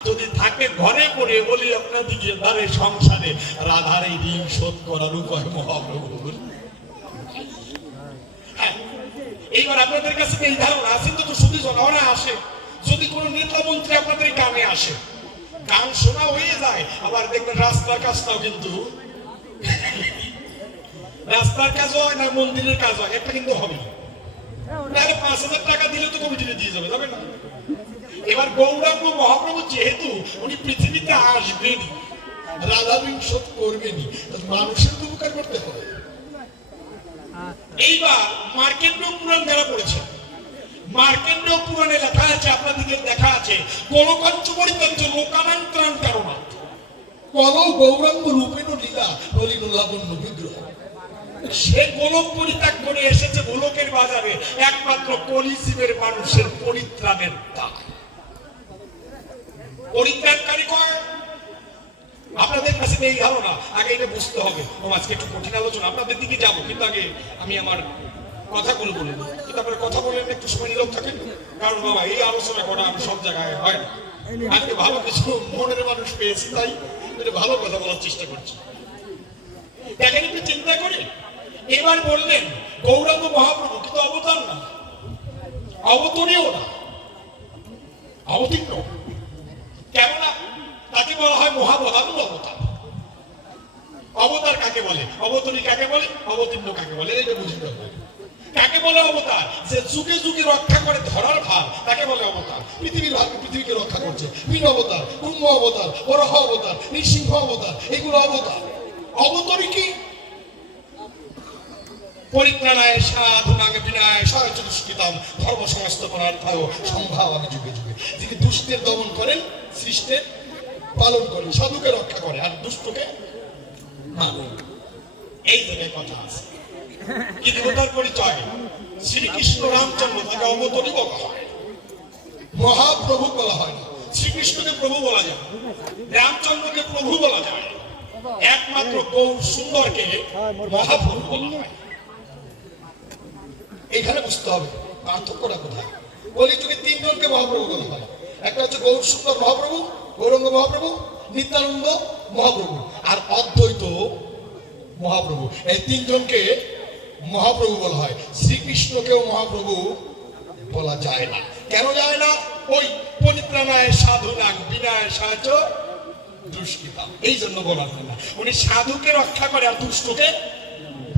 যদি থাকে ঘরে পড়ে বলি আপনাদিকে তারে সংসারে রাধার এই ঋণ শোধ করার উপায় মহাপ্রভুর। এইবার আপনাদের কাছে এই ধারণা আছে তো শুধু জনগণে আসে, যদি কোনো নেতা মন্ত্রী আপনাদের কানে আসে, গান শোনা হয়ে যায়, আবার দেখবেন রাস্তার কাজটাও কিন্তু রাস্তার কাজ হয় না মন্দিরের কাজ হয়, একটা কিন্তু হবে না। তাহলে 5,000 টাকা দিলে তো কমিটিতে দিয়ে যাবে, যাবে না? এবার গৌরাঙ্গ মহাপ্রভু যেহেতু উনি পৃথিবীতে আসবেন, রাধা ঋণ শোধ করবেনি, মানুষের তো উপকার করতে হবে। এইবার মার্কেন্দ্র পুরাণ যারা পড়েছে, মার্কেন্দ্র পুরাণে লেখা আছে, আপনাদেরকে দেখা আছে, কলকঞ্চ পরিতঞ্চ লোকানান্তরান কারণা কল গৌরাঙ্গ রূপেণ লীলা নলিন লাবণ্য বিগ্রহ। সে গোলক পরিত্যাগ করে এসেছে গোলকের বাজারে একমাত্র কলিযুগের মানুষের পরিত্রাণের দায়। পরিত্যাগকারী কয় আপনাদের কাছে এই ধারণা, আগে এটা বুঝতে হবে। আজকে একটু কঠিন আলোচনা, আপনাদের দিকে যাবো, কিন্তু আগে আমি আমার কথাগুলো বলবো। কিন্তু আপনারা কথা বলেন একটু সময় নীরব থাকেন, কারণ বাবা এই আলোচনা করা আমি সব জায়গায় হয় না। আজকে ভালো কিছু মনের মানুষ পেয়েছি, তাই এটা ভালো কথা বলার চেষ্টা করছি। দেখেন একটু চিন্তা করে, এবার বললেন গৌরাঙ্গ মহাপ্রভু কিন্তু অবতার না, অবতরীয় না, অবতীর্ণ। কেননা তাকে বলা হয় মহাবদানুর অবতার। অবতার কাকে বলে, অবতরী কাকে বলে, অবতীর্ণ কাকে বলে, এটা বুঝতে হবে। কাকে বলে অবতার? যে যুগে যুগে রক্ষা করে ধরার ভার, তাকে বলে অবতার। পৃথিবীর ভারকে পৃথিবীকে রক্ষা করছে, বীর অবতার, কুম্ভ অবতার, বরাহ অবতার, নৃসিংহ অবতার, এগুলো অবতার। অবতরী কি? পরিত্রাণায় সাধুনাং বিনায় সহচতুষ্কৃতম ধর্ম সংস্থাপনার্থায় সম্ভাবামি যুগে যুগে। যিনি দুষ্টের দমন করেন, সৃষ্টের পালন করেন, সাধুকে রক্ষা করে আর দুষ্টকে মানেন। এই জায়গায় কথা আছে। কি দেবতার পরিচয়? শ্রীকৃষ্ণ রামচন্দ্র, তাকে অবতরী বলা হয়, মহাপ্রভু বলা হয় না। শ্রীকৃষ্ণকে প্রভু বলা যায়, রামচন্দ্রকে প্রভু বলা যায়, একমাত্র গৌর সুন্দরকে মহাপ্রভু বলা হয়। এখানে বুঝতে হবে পার্থক্যটা কোথায়। কলিযুগে 3 জনকে মহাপ্রভু বলা হয়, একটা হচ্ছে গৌর সুন্দর মহাপ্রভু, গৌরাঙ্গ মহাপ্রভু, নিত্যানন্দ মহাপ্রভু আর অদ্বৈত মহাপ্রভু। এই 3 জনকে মহাপ্রভু বলা হয়। শ্রীকৃষ্ণকেও মহাপ্রভু বলা যায় না। কেন যায় না? ওই পরিত্রাণায় সাধুনাং বিনায় সাহায্য দুষ্কৃতম, এই জন্য বলা হয় না। উনি সাধুকে রক্ষা করে আর দুষ্টকে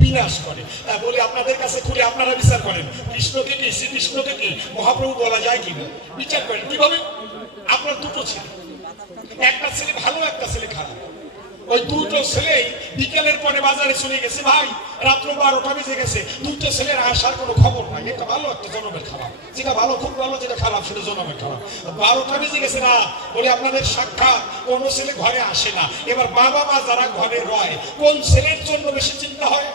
বিনাশ করে। বলে আপনাদের কাছে খুলে আপনারা বিচার করেন, কৃষ্ণকে কি, শ্রীকৃষ্ণকে কি মহাপ্রভু বলা যায় কিনা বিচার করেন। কিভাবে? আপনার দুটো ছেলে, একটা ছেলে ভালো, একটা ছেলে খারাপ। ওই দুটো ছেলেই বিকেলের পরে বাজারে চলে গেছে, ভাই রাত্র 12টা বেজে গেছে, দুটো ছেলের আসার কোনো খবর নাই। একটা ভালো, একটা জনমের খারাপ। যেটা ভালো খুব ভালো, যেটা খারাপ সেটা জনমের খারাপ। 12টা বেজে গেছে না বলে আপনাদের সাক্ষাৎ, কোনো ছেলে ঘরে আসে না। এবার বাবা মা যারা ঘরে রয়, কোন ছেলের জন্য বেশি চিন্তা হয়?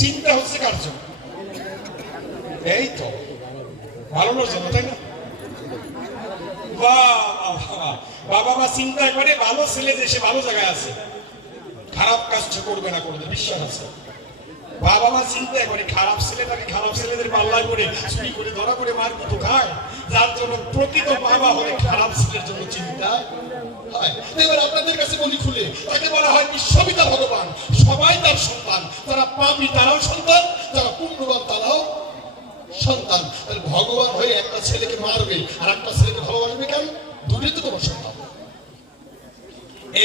চিন্তা হচ্ছে কার জন্য? এই তো ভালোর জন্য, তাই না? বাবা মা চিন্তা করে ভালো ছেলে যে সে ভালো জায়গায় আছে, খারাপ কাজ করবে না, করবে বিশ্বাস আছে। বাবা মা চিন্তা করে খারাপ ছেলেটাকে খারাপ ছেলেদের পাল্লায় পড়ে চুরি করে ধরা করে মার মতো খায়, যার জন্য প্রকৃত বাবা হলে খারাপ ছেলের জন্য চিন্তা হয়। এবার আপনাদের কাছে বলি খুলে, তাকে বলা হয় বিশ্বপিতা ভগবান। সবাই তার সন্তান, যারা পাপী তারাও সন্তান, যারা পুণ্যবান তারাও সন্তান। ভগবান হয়ে একটা ছেলেকে মারবে আর একটা ছেলেকে ভালোবাসবে কেন? দূরে তো তোমার সন্তান।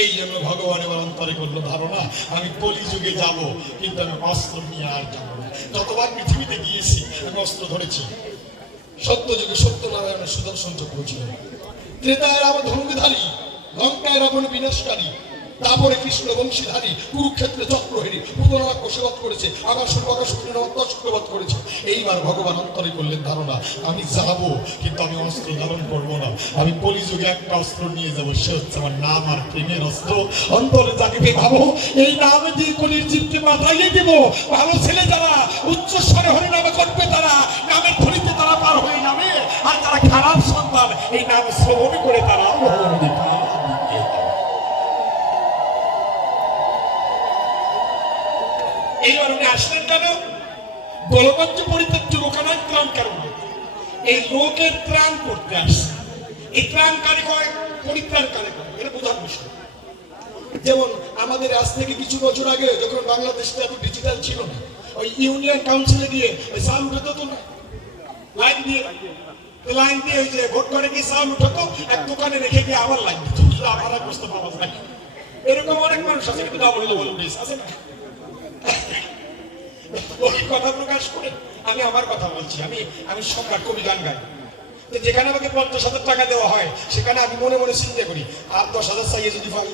এই জন্য ভগবান এবার অন্তরে করলো ধারণা, আমি কলিযুগে যাব, কিন্তু আমি অস্ত্র নিয়ে আর যাবো না। যতবার পৃথিবীতে গিয়েছি আমি অস্ত্র ধরেছি। সত্যযুগে সত্যনারায়ণের সুদর্শন চক্র ছিল, ত্রেতায় রাম ধনুর্ধারী, লঙ্কায় রাবণ বিনাশকারী, তারপরে কৃষ্ণ বংশীধারী, কুরুক্ষেত্রে চক্রহীনী, পূর্বনাথ সেবাদ করেছে, আমার শুক্রবাদ করেছে। এইবার ভগবান অন্তরে করলেন ধারণা, আমি যাব, কিন্তু আমি অস্ত্র ধারণ করবো না। আমি কলিযুগে একটা অস্ত্র নিয়ে যাবো, সে হচ্ছে আমার নাম আর প্রেমের অস্ত্র। অন্তরে জাগিবে ভাবো, এই নামে দিয়ে কলির জীবকে মাথাইয়ে দিব। ভালো ছেলে যারা উচ্চস্বরে হরি নামে করবে, তারা নামের ধরিতে তারা পার হয়ে যাবে। আর যারা খারাপ সন্তান, এই নাম শ্রবণ করে তারা এইবার উনি আসলেন কেন? গোলগঞ্জ পরিত্যক্ত লোকালয় ত্রাণ কারণ এই লোকের ত্রাণ করতে আসছে। এই ত্রাণকারী কয় পরিত্রাণকারী কয়, এটা বোঝার বিষয়। যেমন আমাদের আজ থেকে কিছু বছর আগে যখন বাংলাদেশটা এত ডিজিটাল ছিল না, ওই ইউনিয়ন কাউন্সিলে গিয়ে ওই চাল উঠাতো তো না, লাইন দিয়ে ওই যে ভোট করে গিয়ে চাল উঠাতো, এক দোকানে রেখে গিয়ে আবার লাইন দিত, আবার এক বস্তা পাওয়া যায়। এরকম অনেক মানুষ আছে, কিন্তু ডাবল উঠেছে আছে না। ওই কথা প্রকাশ করে আমি আমার কথা বলছি। আমি সম্রাট কবি গান গাই, যেখানে আমাকে 50,000 টাকা দেওয়া হয় সেখানে আমি মনে মনে চিন্তা করি আর 10,000 চাইয়ে যদি পাই,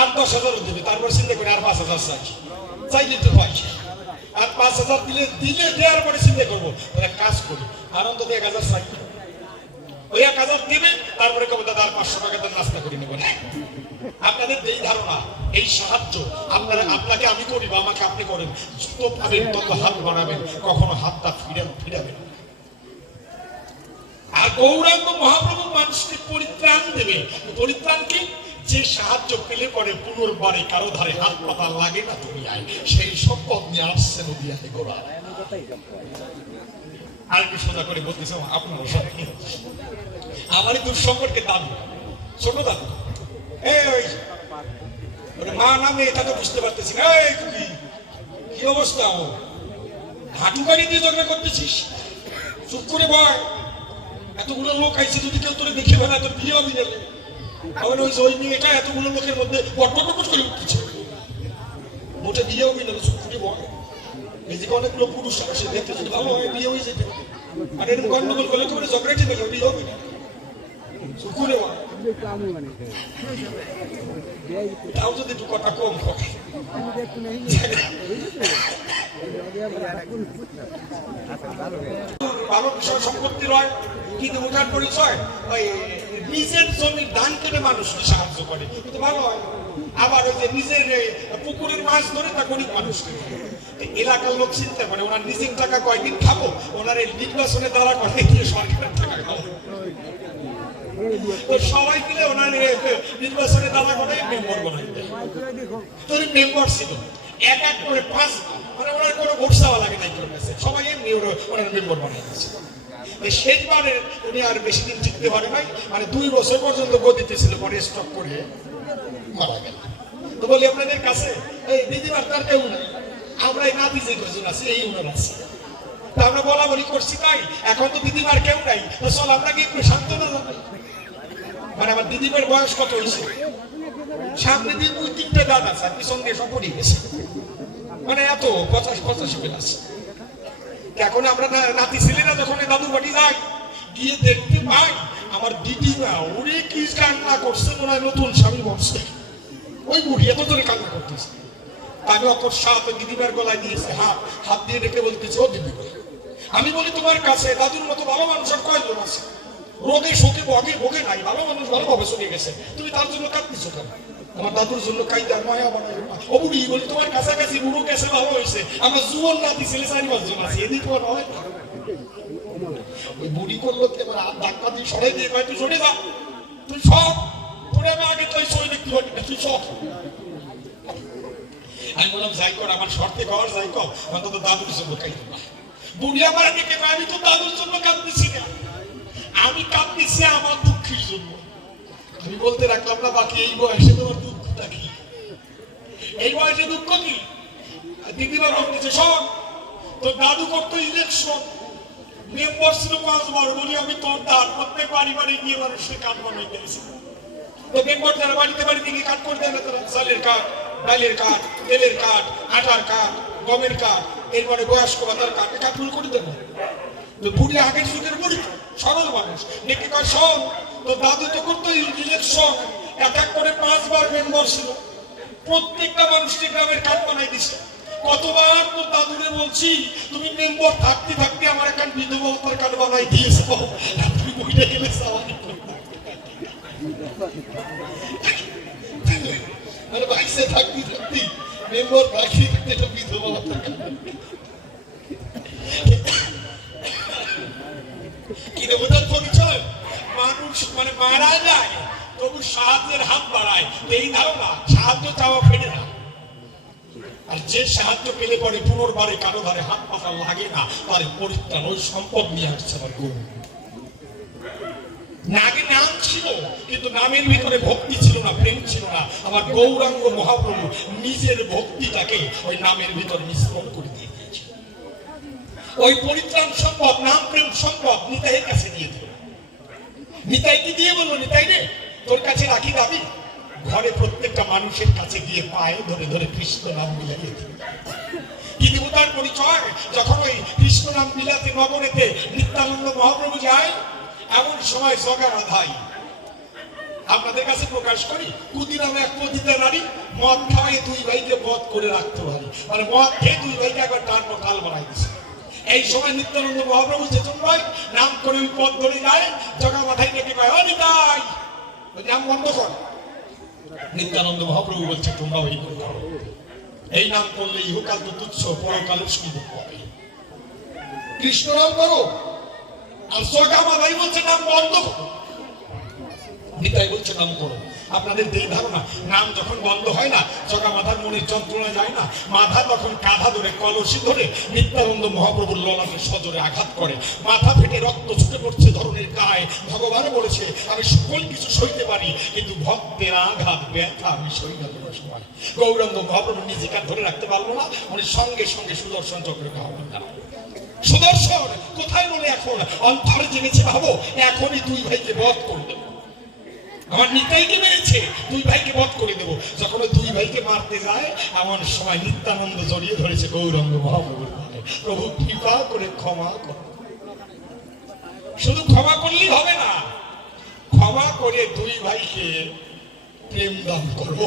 আর 10,000 দেবে, তারপর চিন্তা করি আর 5,000 চাইলে তো পাই, আর 5,000 দিলে দেওয়ার পরে চিন্তা করবো তাহলে কাজ করি আর অন্তত 1,000 চাই, ওই 1,000 দিবে, তারপরে কবে দাদা আর 500 টাকা তার নাস্তা করে নেবো না। আপনাদের এই ধারণা, এই সাহায্য আপনাকে আমি করি বা আমাকে আপনি করেন, যত পাবেন তত হাত বাড়াবেন, কখনো হাতটা ফিরাবেন। আর গৌরাঙ্গ মহাপ্রভু মানুষকে পরিত্রাণ দেবে। পরিত্রাণ কি? যে সাহায্য পেলে পরে পুনর্বারে কারো ধারে হাত পাতা লাগে না দুনিয়ায়, সেই সম্পদ নিয়ে আসছে নদিয়াতে গোড়া। আর কি সোজা করে বলতেছে আপনার আমারই দুঃসম্পর্কে দাদু, ছোট দাদু, মা নামে এটা তো বুঝতে পারতেছি না। কি অবস্থা, ও হাঁটু গাড়ি দিয়ে ঝগড়া করতেছিস, চুপ করে বয়। এতগুলো লোক আইছে, যদি কেউ তোরে দেখে ফেলায় তোর বিয়ে হবে না। আবার ওই মেয়েটা এতগুলো লোকের মধ্যে পটপট করে উঠতেছে, মোটে বিয়ে হবে না, চুপ করে বয়। এই যে অনেকগুলো পুরুষ আসে দেখতে, যদি ভালো হয় বিয়ে হয়ে যেতে, আর এরকম গন্ডগোল করলে করে ঝগড়াটি নেবে, বিয়ে হবে না, চুপ করে বয়। তাও যদি একটু কথা কম হয়। ভালো বিষয় সম্পত্তি রয়, কিন্তু ওটার পরিচয় ওই নিজের জমির ধান কেটে মানুষকে সাহায্য করে, কিন্তু ভালো হয়। আবার ওই যে নিজের পুকুরের মাছ ধরে তা গরিব মানুষকে, এলাকার লোক চিন্তা করে ওনার নিজের টাকা কয়দিন খাবো, ওনার এই নির্বাচনে দ্বারা করে দিয়ে সরকারের টাকা খাবো। সবাই মিলে ওনার নির্বাচনে দাদা করে মেম্বার বানাই দেয়। তোর মেম্বার ছিল এক করে 5, মানে ওনার কোনো ভোট চাওয়া লাগে নাই তোর কাছে, সবাই এমনি ওনার মেম্বার বানাই দিচ্ছে। শেষবারে উনি আর বেশি দিন টিকতে পারে নাই, মানে 2 বছর পর্যন্ত গদিতে ছিল, পরে স্টক করে মারা গেল। তো বলি আপনাদের কাছে এই দিদিমার তার কেউ নাই, আমরা এই নাতি যে কজন আছে এই উনার আছে, তা আমরা বলা বলি করছি তাই। এখন তো দিদিমার কেউ নাই, চল আমরা কি একটু সান্ত্বনা জানাই। মানে আমার দিদিমার বয়স কত হয়েছে, সামনে দিন 2-3টে দাঁত আছে, আর পিছন দিয়ে সব পড়ে গেছে, মানে এত 85 প্লাস। এখন আমরা নাতি ছেলেরা যখন দাদুর বাড়ি যাই, গিয়ে দেখতে পাই আমার দিদিমা ওরে কি কান্না করছে, মনে হয় নতুন স্বামী বসছে, ওই বুড়ি এত জোরে কান্না করতেছে। আমি অপর সাপ দিদিমার গলায় দিয়েছে, হাত দিয়ে রেখে বলতেছে, ও দিদিমা, আমি বলি তোমার কাছে দাদুর মতো ভালো মানুষ আর কয়জন আছে, রোগে শোকে ভোগে নাই, ভালো মানুষ ভালোভাবে চলে গেছে, তুমি তার জন্য কাঁদতেছো কেন? আমার দাদুর জন্য কাইদা মায়া বানাই। ও বুড়ি বলি তোমার কাছাকাছি বুড়ো গেছে ভালো হয়েছে, আমার জুয়ন নাতি ছেলে 4-5 জন আছে, এদিক নয়। ওই বুড়ি করলো এবার ধাক্কা দিয়ে সরাই দিয়ে কয় তুই সরে যা, তুই সব তোরে আমি আগে তুই সই দেখতে পারি না, তুই সব। আমি বললাম যাই কর, আমার শর্তে কর, যাই কর, অন্তত দাদুর জন্য কাইদা না। বুড়ি আমার ডেকে আমি তো দাদুর জন্য কাঁদতেছি না, আমি কাঁদতেছি আমার দুঃখের জন্য। আমি বলতে রাখলাম না বাকি এই বয়সে তোমার দুঃখটা কি, এই বয়সে দুঃখ কি? দিদিমা বলতেছে সব তোর দাদু করতো ইলেকশন, মেম্বার ছিল 5 বার, বলি আমি তোর দাঁত প্রত্যেক বাড়ি গিয়ে মানুষের কাঠ বানাই দিয়েছি। তো মেম্বার যারা বাড়িতে গিয়ে কাঠ করে দেয় না, তারা চালের কাঠ, ডালের কাঠ, তেলের কাঠ, আটার কাঠ, গমের কাঠ, এরপরে বয়স্ক ভাতার কাঠ, কাঠগুলো করে দেবো। তো বুড়ি আগের যুগের বুড়ি সরল মানুষ ডেকে কয় শোন, তো দাদু তো করতো ইলেকশন, এক করে 5 বার মেম্বার ছিল, প্রত্যেকটা মানুষকে গ্রামের কাঠ বানাই দিছে। কতবার তো দাদুরে বলছি তুমি মেম্বার থাকতে থাকতে আমার এখন বিধবা ভাতার কাঠ বানাই দিয়েছ, তুমি বুড়িটা গেলে সাবানি মানে বাইসে থাকতে থাকতে মেম্বার বাকি বিধবা ভাতার কাঠ। কি দেবতার পরিচয়? মানুষ মানে মারা যায় তবু সাহায্যের হাত বাড়ায়, এই ধারণা সাহায্য চাওয়া ফেলে না। আর আর যে সাহায্য পেলে পরে পুনর্বারে কারো ধারে হাত পাতা লাগে না, তার পরিত্রাণ ওই সম্পদ নিয়ে আসছে আমার গৌর। আগে নাম ছিল কিন্তু নামের ভিতরে ভক্তি ছিল না, প্রেম ছিল না। আমার গৌরাঙ্গ মহাপ্রভু নিজের ভক্তিটাকে ওই নামের ভিতর মিশ্রণ করে দিয়ে দিয়েছে। ওই পরিত্রাণ সম্পদ, নাম প্রেম সম্পদ নিতাইয়ের কাছে দিয়ে দিল। নিতাই কি দিয়ে বলবো, নিতাই রে তোর কাছে রাখি দাবি, ঘরে প্রত্যেকটা মানুষের কাছে গিয়ে পায়ে ধরে ধরে কৃষ্ণ নাম মিলাইয়ে দিল। কি দেবতার পরিচয়? যখন ওই কৃষ্ণ নাম মিলাতে নগরেতে নিত্যানন্দ মহাপ্রভু যায়, এমন সময় জগা বাধাই আপনাদের কাছে প্রকাশ করি, কুদি নামে এক পতিতা নারী মদ খাওয়াই দুই ভাইকে বধ করে রাখতে পারি, মানে মদ খেয়ে দুই ভাইকে একবার টান টাল বানাই দিচ্ছে। এই সময় নিত্যানন্দ মহাপ্রভু চেতন ভাই নাম করে ওই পথ ধরে যায়, জগা বাধাই ডেকে কয়, ও নিতাই নাম বন্ধ কর। নিত্যানন্দ মহাপ্রভু বলছে, তোমরা ওই করে করো, এই নাম করলে ইহকাল তো তুচ্ছ, পরকাল সুবিধা হবে, কৃষ্ণ নাম করো। আর জগা বাধাই বলছে নাম বন্ধ করো, নিতাই বলছে নাম করো। আপনাদের এই ধারণা, নাম যখন বন্ধ হয় না, জগা মাথার মনের যন্ত্রণা যায় না, মাথা তখন কাঁধা ধরে কলসি ধরে নিত্যানন্দ মহাপ্রভুর ললাটে সজোরে আঘাত করে, মাথা ফেটে রক্ত ছুটে পড়ছে ধরনের গায়ে। ভগবান বলেছে, আমি সকল কিছু সইতে পারি, কিন্তু ভক্তের আঘাত ব্যথা আমি সই না কোনো সময়। গৌরাঙ্গ মহাপ্রভু নিজেকে ধরে রাখতে পারলো না, উনি সঙ্গে সঙ্গে সুদর্শন চক্রে খাওয়াবেন না। সুদর্শন কোথায় বলে এখন অন্তরে জেনেছে, ভাবো এখনই দুই ভাইকে বধ করে দেবো, আমার নিতাইকে মেরেছে, দুই ভাইকে বধ করে দেবো। যখন দুই ভাইকে মারতে যায়, এমন সময় নিত্যানন্দ জড়িয়ে ধরেছে গৌরাঙ্গ মহাপ্রভুর ভাই, প্রভু কৃপা করে ক্ষমা করো। শুধু ক্ষমা করলেই হবে না, ক্ষমা করে দুই ভাইকে প্রেম দান করো,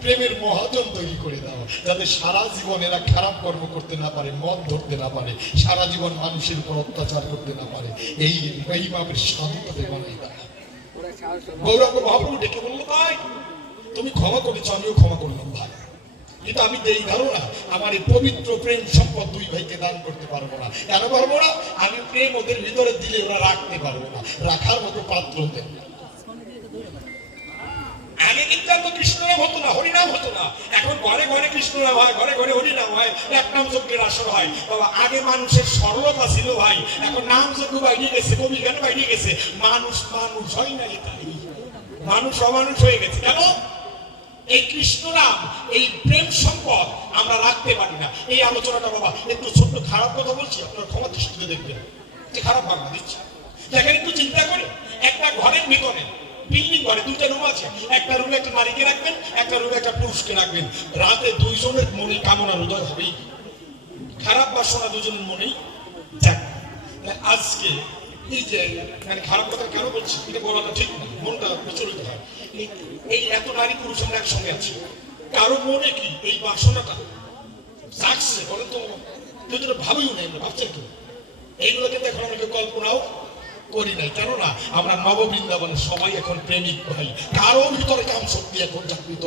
প্রেমের মহাজন তৈরি করে দাও, যাতে সারা জীবন এরা খারাপ কর্ম করতে না পারে, মদ ধরতে না পারে, সারা জীবন মানুষের উপর অত্যাচার করতে না পারে। এই বেঈমানের সাধুতাকে বানাই দাও। গৌরাঙ্গ মহাপ্রভু ডেকে বললো, ভাই তুমি ক্ষমা করেছ, আমিও ক্ষমা করলাম ভাই, কিন্তু আমি এই ধারণা আমার এই পবিত্র প্রেম সম্পদ দুই ভাইকে দান করতে পারবো না। কেন পারবো না? আমি প্রেম ওদের ভিতরে দিলে ওরা রাখতে পারবো না, রাখার মতো পাত্র দেন। আগে কিন্তু এত কৃষ্ণ নাম হতো না, হরিনাম হতো না, এখন ঘরে ঘরে কৃষ্ণ নাম হয়, ঘরে ঘরে হরিনাম হয়, এক নাম যজ্ঞের আসর হয়। বাবা আগে মানুষের সরলতা ছিল ভাই, এখন নাম যজ্ঞ বাইরে গেছে, কবি গান বাইরে গেছে, মানুষ মানুষ হয় না, এটাই মানুষ অমানুষ হয়ে গেছে। কেন? এই কৃষ্ণ নাম, এই প্রেম সম্পদ আমরা রাখতে পারি না। এই আলোচনাটা বাবা একটু ছোট্ট খারাপ কথা বলছি, আপনার ক্ষমা দৃষ্টিতে দেখবেন যে খারাপ ভাবনা দিচ্ছি। দেখেন একটু চিন্তা করে, একটা ঘরের ভিতরে বিল্ডিং ঘরে দুইটা রুম আছে, একটা রুমে একটা নারীকে রাখবেন, একটা রুমে একটা পুরুষকে রাখবেন, রাতে দুইজনের মনে কামনার উদয় হবেই, খারাপ বাসনা দুজনের মনেই জাগবে। আজকে এই যে মানে খারাপ কথা কেন বলছি, এটা বলাটা ঠিক না, মনটা বিচলিত হয়। এই এত নারী পুরুষ আমরা একসঙ্গে আছি, কারো মনে কি এই বাসনাটা জাগছে বলেন তো? কেউ ভাবেও নেই, আমরা ভাবছেন কেউ? এইগুলো কিন্তু এখন আমাকে কল্পনাও করি নাই। কেননা আমরা নববৃন্দাবনে সবাই এখন প্রেমিক ভাই, কারো ভিতরে কাম শক্তি এখন জাগৃত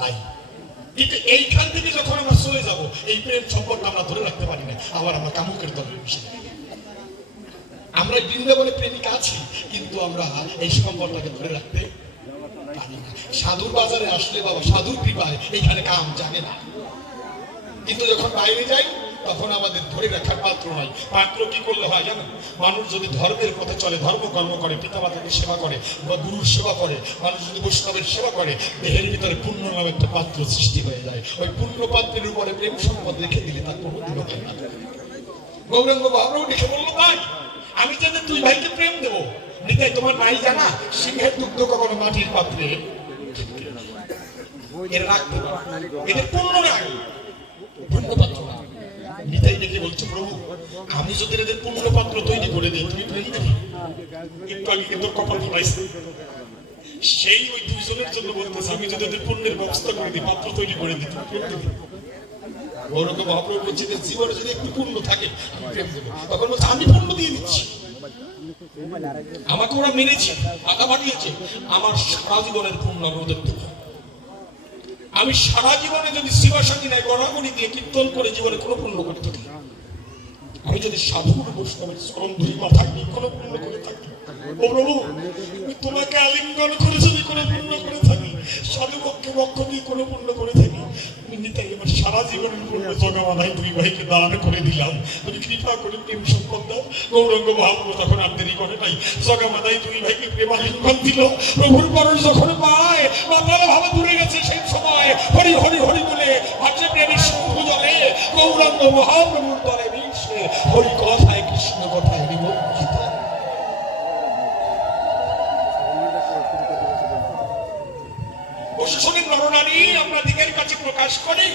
নাই। কিন্তু এইখান থেকে যখন আমরা চলে যাব, এই প্রেম সম্পর্ক আমরা ধরে রাখতে পারি না, আবার আমরা কামুকের দলের বিষয়। আমরা বৃন্দাবনে প্রেমিক আছি, কিন্তু আমরা এই সম্পর্কটাকে ধরে রাখতে পারি না। সাধুর বাজারে আসলে বাবা সাধুর কৃপায় এইখানে কাম জাগে না, কিন্তু যখন বাইরে যাই তখন আমাদের ধরে রাখার পাত্র নয়। পাত্র কি করলে হয় জানো? মানুষ যদি ধর্মের পথে চলে, ধর্মকর্ম করে, পিতা মাতাকে সেবা করে বা গুরুর সেবা করে, মানুষ যদি বৈষ্ণবের সেবা করে, দেহের ভিতরে পুণ্য নামে একটা পাত্র সৃষ্টি হয়ে যায়। ওই পুণ্য পাত্রের উপরে প্রেম সম্পদ রেখে দিলে তার কোনোদিনও হয় না। গৌরাঙ্গ মহাপ্রভু দেখে বললো, ভাই আমি যাদের দুই ভাইকে প্রেম দেবো, নিতাই তোমার নাই জানা সিংহের দুগ্ধ কখনো মাটির পাত্রে এর রাখতে পারে, এদের পুণ্য নাই, পুণ্য পাত্র না। নিতাই দেখে বলছে, প্রভু আমি যদি এদের পুণ্য পাত্র তৈরি করে দিই, তুমি প্রেম দেবে? একটু আগে কিন্তু কপাল ফোটাইছে, সেই ওই দুজনের জন্য বলতেছে, আমি যদি এদের পুণ্যের ব্যবস্থা করে দিই, পাত্র তৈরি করে দিই, তুমি প্রেম দেবে? গৌরাঙ্গ মহাপ্রভু বলছে, জীবনে যদি একটু পুণ্য থাকে আমি প্রেম দেবো। তখন বলছে, আমি পুণ্য দিয়ে দিচ্ছি, আমাকে ওরা মেরেছে, টাকা পাঠিয়েছে, আমার সারা জীবনের পুণ্য আমি ওদের দেবো। আমি সারা জীবনে যদি শিবাসানী নাই গড়াগড়ি দিয়ে কীর্তন করে জীবনে কোনো পুণ্য করে থাকি, আমি যদি সাধুর বৈষ্ণবের চরণ ধরি মাথায় নিয়ে কোনো পুণ্য করে থাকি, ও প্রভু তোমাকে আলিঙ্গন করে যদি কোনো পুণ্য করে থাকি, সাধুপক্ষে বক্ষ দিয়ে কোনো পুণ্য করে থাকি নিতাই আমার সারা জীবনের পুণ্য জগামানায় দুই ভাইকে দান করে দিলাম। তুমি কৃপা করে প্রেম সম্পদ দাও। গৌরাঙ্গ মহাপ্রভু তখন আর দেরি করে নাই, জগামানায় দুই ভাইকে প্রেমালিঙ্গন দিল। প্রভুর পরশ যখন পায় মাতাল ভাবে দূরে গেছে, সেই সময় হরি হরি হরি বলে ভাবছে প্রেমের শঙ্খ জলে গৌরাঙ্গ মহাপ্রভুর তলে মিশে হরি কথায় কৃষ্ণ কথায় নিমজ্জিত। প্রশাসনের নরনারী আমরা দিকের কাছে প্রকাশ করে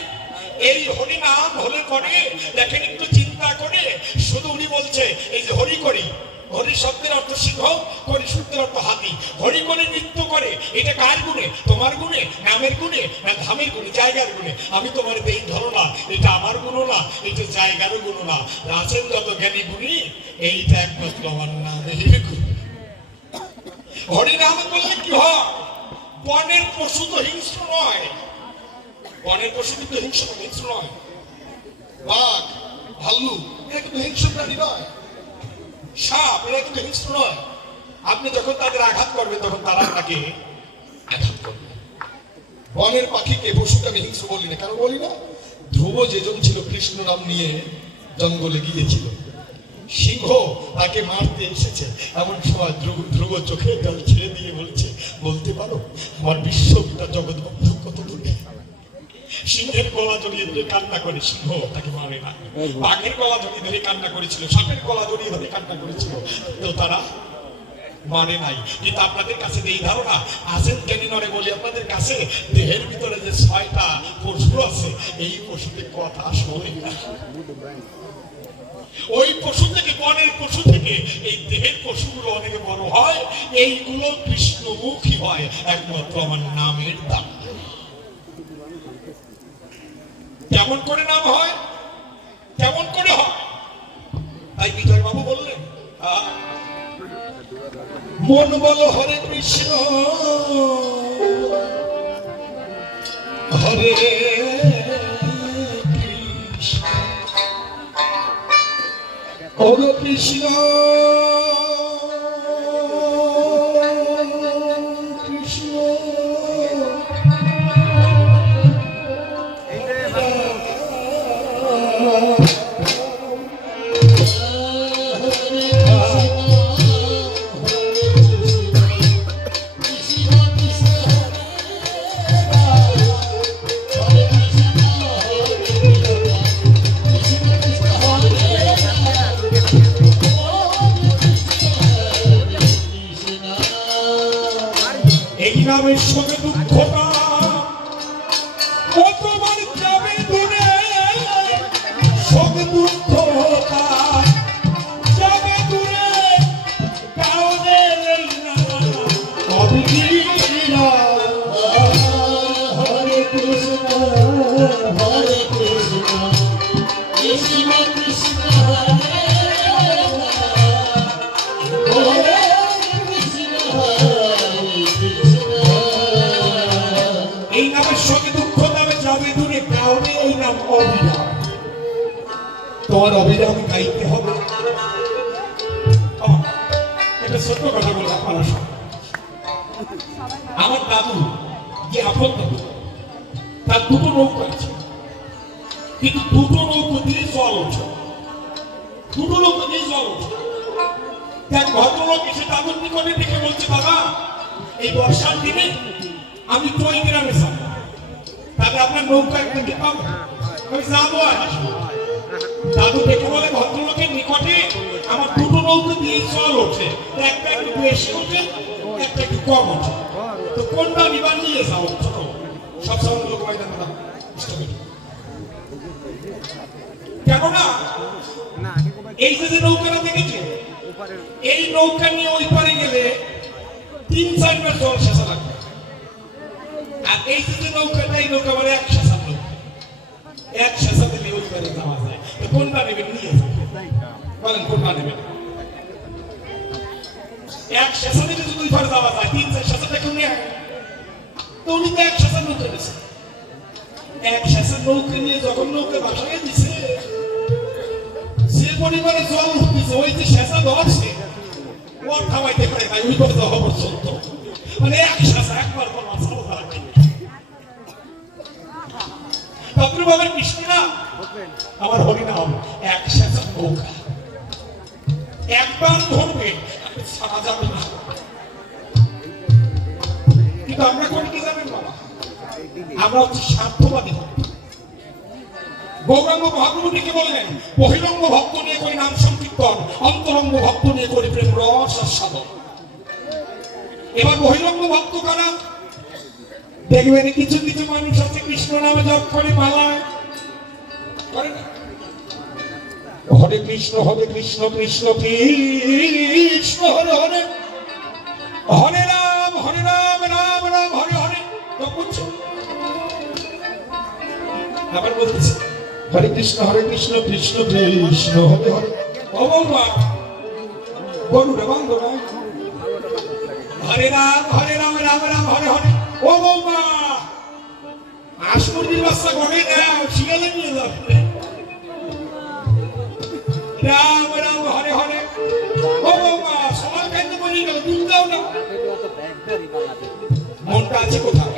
এই হরি নাম হলে করে দেখেন একটু চিন্তা করে। শুধু উনি বলছে এই যে হরি করি, হরি শব্দের অর্থ সিংহ, করি শব্দের অর্থ হাতি। হরি করে নৃত্য করে, এটা কার গুণে? তোমার গুণে, নামের গুণে, না ধামের গুণে, জায়গার গুণে? আমি তোমার এই ধরো না, এটা আমার গুণ না, এটা জায়গারও গুণ না। আছেন যত জ্ঞানী গুণী, এইটা একমাত্র আমার নামের গুণ। হরি নাম বললে কি হয়? বনের পশু তো হিংস্র নয়, বনের পশু কিন্তু হিংস্র নয়। বাঘ, ভাল্লুক এরা কিন্তু হিংস্র প্রাণী নয়। সাপ এরা কিন্তু হিংস্র নয়। আপনি যখন তাদের আঘাত করবেন তখন তারা আপনাকে আঘাত করবে। বনের পাখিকে পশুকে আমি হিংস্র বলি না। কেন বলি না? ধ্রুব যেজন ছিল কৃষ্ণ নাম নিয়ে জঙ্গলে গিয়েছিল, সিংহ তাকে মারতে এসেছে, এমন সময় ধ্রুব চোখের জল ছেড়ে দিয়ে বলছে, বলতে পারো আমার বিশ্বপিতা জগৎবন্ধু কত দূরে? সিংহের গলা জড়িয়ে ধরে কান্না করে, সিংহ তাকে মারে না। বাঘের গলা জড়িয়ে ধরে কান্না করেছিল, সাপের গলা জড়িয়ে ধরে কান্না করেছিল, তো তারা মানে নাই। কিন্তু আপনাদের কাছে এই ধারণা আছেন জ্ঞানী নরে বলি আপনাদের কাছে দেহের ভিতরে যে 6টা পশু আছে, এই পশুদের কথা শোনে না। ওই পশু থেকে, বনের পশু থেকে এই দেহের পশুগুলো অনেক বড় হয়, এইগুলো কৃষ্ণমুখী হয় একমাত্র আমার নামের দাম। কেমন করে নাম হয়? কেমন করে হয়? তাই বিজয় বাবু বললেন, মন বলো হরে কৃষ্ণ হরে কৃষ্ণ, ওগো কৃষ্ণ কৃষ্ণ। এই নামের সঙ্গে দুঃখটা কতবার যাবে দূরে, সঙ্গে দুঃখটা যাবে দূরে, কারণে এই নাম অবিলীলা। হরে কৃষ্ণ হরে কৃষ্ণ কৃষ্ণ কৃষ্ণ হরে হরে কৃষ্ণ হরে কৃষ্ণ। এই নামের সঙ্গে দুঃখ নামে যাবে দূরে, কারণে এই নাম অবিরাম। তোমার অবিরাম গাইতে হবে। একটা ছোট্ট কথা বলে আপনারা সব, আমার দাদু যে আপন দাদু, তার দুটো নৌকা আছে, কিন্তু দুটো নৌকো দিয়ে জল ওঠে, দুটো নৌকো দিয়ে জল ওঠে। এক ভদ্রলোক এসে দাদুর নিকটে দেখে বলছে, বাবা এই বর্ষার দিনে আমি তো ওই গ্রামে যাব, তাহলে আপনার নৌকা একদিন পাবো? আমি যাবো আর আসবো। দাদু দেখে বলে, ভদ্রলোকের নিকটে আমার দুটো নৌকো দিয়ে জল ওঠে, একটা একটু বেশি ওঠে, একটা একটু কম ওঠে, তো কোনটা নিবার নিয়ে যাবো? ছোট সব সময় লোক ময়দান কেননা এই যে নৌকাটা দেখেছে, এই নৌকা নিয়ে ওই পারে গেলে 3-4 বার জল শেষা লাগবে। আর এই যে নৌকাটা, এই নৌকা মানে এক শেষা নৌকা, এক শেষা দিলে ওই পারে যাওয়া যায়। তো কোনটা নেবেন? নিয়ে বলেন কোনটা নেবেন? এক শেষা দিলে যদি ওই পারে যাওয়া যায়, 3-4 শেষাটা কেউ নিয়ে তো উনি তো এক শেষা নৌকা দিয়েছে। এক শেষা নৌকা নিয়ে যখন নৌকা বাসায় দিছে, যে পরিমাণে জল উঠতেছে, ওই যে শেষা ধরছে ও থামাইতে পারে না, ওই করে যাওয়া পর্যন্ত। মানে এক শেষা একবার আমার হরিনাম একসাথে নৌকা, একবার ধরবে সারা যাবে না। কিন্তু আমরা করি কি জানেন বাবা, আমরা হচ্ছে স্বার্থবাদী। গৌরাঙ্গ মহাপ্রভুকে বললেন বহিরঙ্গ ভক্ত নিয়ে করি নাম সংকীর্তন, অন্তরঙ্গ ভক্ত নিয়ে করি প্রেম রস আস্বাদন। এবার বহিরঙ্গ ভক্ত কারা? দেখবেন কিছু কিছু মানুষ আছে কৃষ্ণ নামে জপ করে মালায় করে না, হরে কৃষ্ণ কৃষ্ণ কৃষ্ণ হরে হরে, হরে রাম রাম রাম হরে হরে। আবার বলতেছি হরে কৃষ্ণ কৃষ্ণ কৃষ্ণ হরে হরে। ও বাবা গরুরে বন্ধ না, হরে রাম রাম রাম হরে হরে। ও বাবা আসমুরগির বাচ্চা গড়ে দাও, শিয়ালে নিয়ে যাবে রাম রাম হরে হরে। ও বাবা সবার কাছে বলি না, দুধ দাও না, মনটা আছে কোথায়?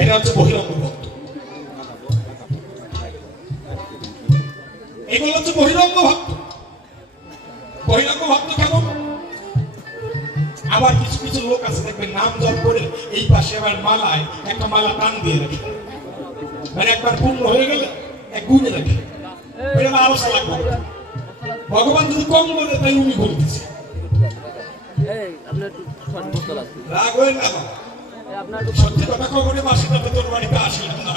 এটা হচ্ছে বহিরঙ্গ ভক্ত। এগুলো হচ্ছে বহিরঙ্গ ভক্ত। বহিরঙ্গ ভক্ত কেমন? আবার কিছু কিছু লোক আছে দেখবেন নাম জপ করে এই পাশে আবার মালায় একটা মালা টান দিয়ে রাখে, মানে একবার পূর্ণ হয়ে গেলে এক গুণে রাখে, এটা আলোচনা লাগবে। ভগবান যদি কম বলে তাই উনি বলে দিচ্ছে, রাগ হয়ে না। সত্যি কথা খবরে মাসিটা তোর বাড়িতে আসলাম না।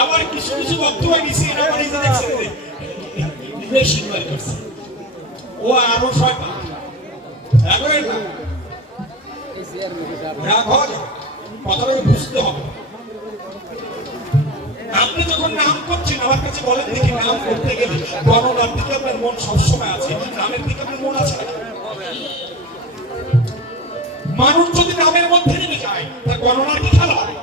আবার কিছু কিছু বক্তব্য গেছি আমার এই যে দেখছেন বেশি করছে, ও আরো শয়তান। রাগ হয়ে না, রাগ হয় কথাটা বুঝতে হবে। আপনি যখন নাম করছেন আমার কাছে বলেন দেখি, নাম করতে গেলে গণনার দিকে আপনার মন সবসময় আছে, নামের দিকে আপনার মন আছে না? মানুষ যদি নামের মধ্যে নেমে যায় তার গণনার কি খেলা হবে?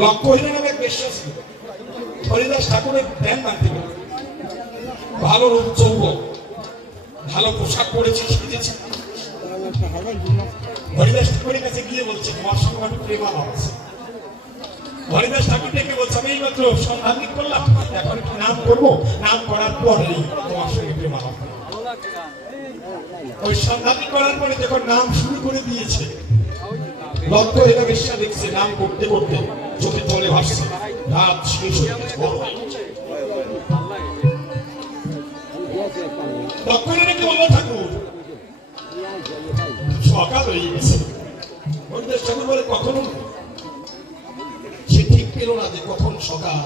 লক্ষ্য হইলে নামে বেশি ছিল হরিদাস ঠাকুরের ধ্যান মানতে গেল, ভালো রূপ চৌবক, ভালো পোশাক পরেছি, সেজেছি। হরিদাস ঠাকুরের কাছে গিয়ে বলছে তোমার সঙ্গে আমি প্রেমালাপ আছে। হরিদাস ঠাকুর ডেকে বলছে আমি এইমাত্র সন্ধান করলাম, এখন একটু নাম করবো, নাম করার পরেই তোমার সঙ্গে প্রেমালাপ। ওই সন্ধানী করার পরে যখন নাম শুরু করে দিয়েছে, লক্ষ্য এটা বেশ্যা দেখছে নাম করতে করতে চোখে তলে ভাসছে, রাত শেষ হয়ে গেছে। লক্ষ্য কি বললো ঠাকুর? সকাল হয়ে গেছে। হরিদাস ঠাকুর বলে কখনো সে ঠিক পেল না যে কখন সকাল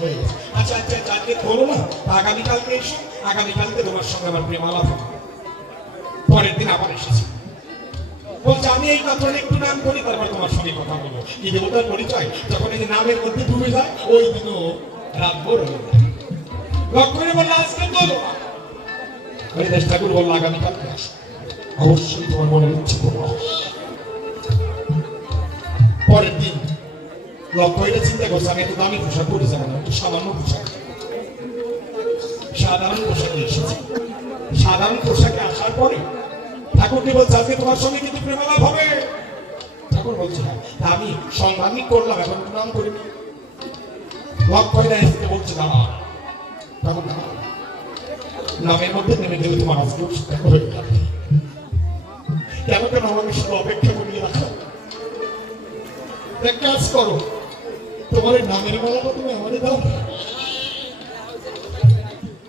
হয়ে গেছে। আচ্ছা আচ্ছা আজকে করো না, আগামীকালকে এসো, আগামীকালকে তোমার সঙ্গে আমার প্রেমালাপ। পরের দিন আবার এসেছি, বলছে আমি এই মাত্র একটু নাম করি, তারপর তোমার সঙ্গে কথা বলবো। এই দেবতার পরিচয় যখন এই নামের মধ্যে ডুবে যায়, ওই দিনও রাত ভোর হয়ে যায়। লক্ষ্য করে বললো আজকে তোলো। হরিদাস ঠাকুর বললো আগামীকালকে আসো, অবশ্যই তোমার মনে ইচ্ছে করবো। পরের দিন লক্ষ্য এটা চিন্তা করছে আমি এত দামি পোশাক পরে যাবো না, একটু সামান্য পোশাক, সাধারণ পোশাকে এসেছে। সাধারণ পোশাকে আসার পরে ঠাকুরকে বলছে আজকে তোমার সঙ্গে কিন্তু প্রেমালাপ হবে। ঠাকুর বলছে আমি সংবাদিক করলাম, এখন নাম করিনি। লক্ষ্য এসে বলছে দাঁড়া, ঠাকুর নামের মধ্যে নেমে গেলে তোমার আজকে কেন কেন আমাকে শুধু অপেক্ষা করিয়ে রাখো। এক কাজ করো, তোমার নামের মালাটা তুমি আমাদের দাও,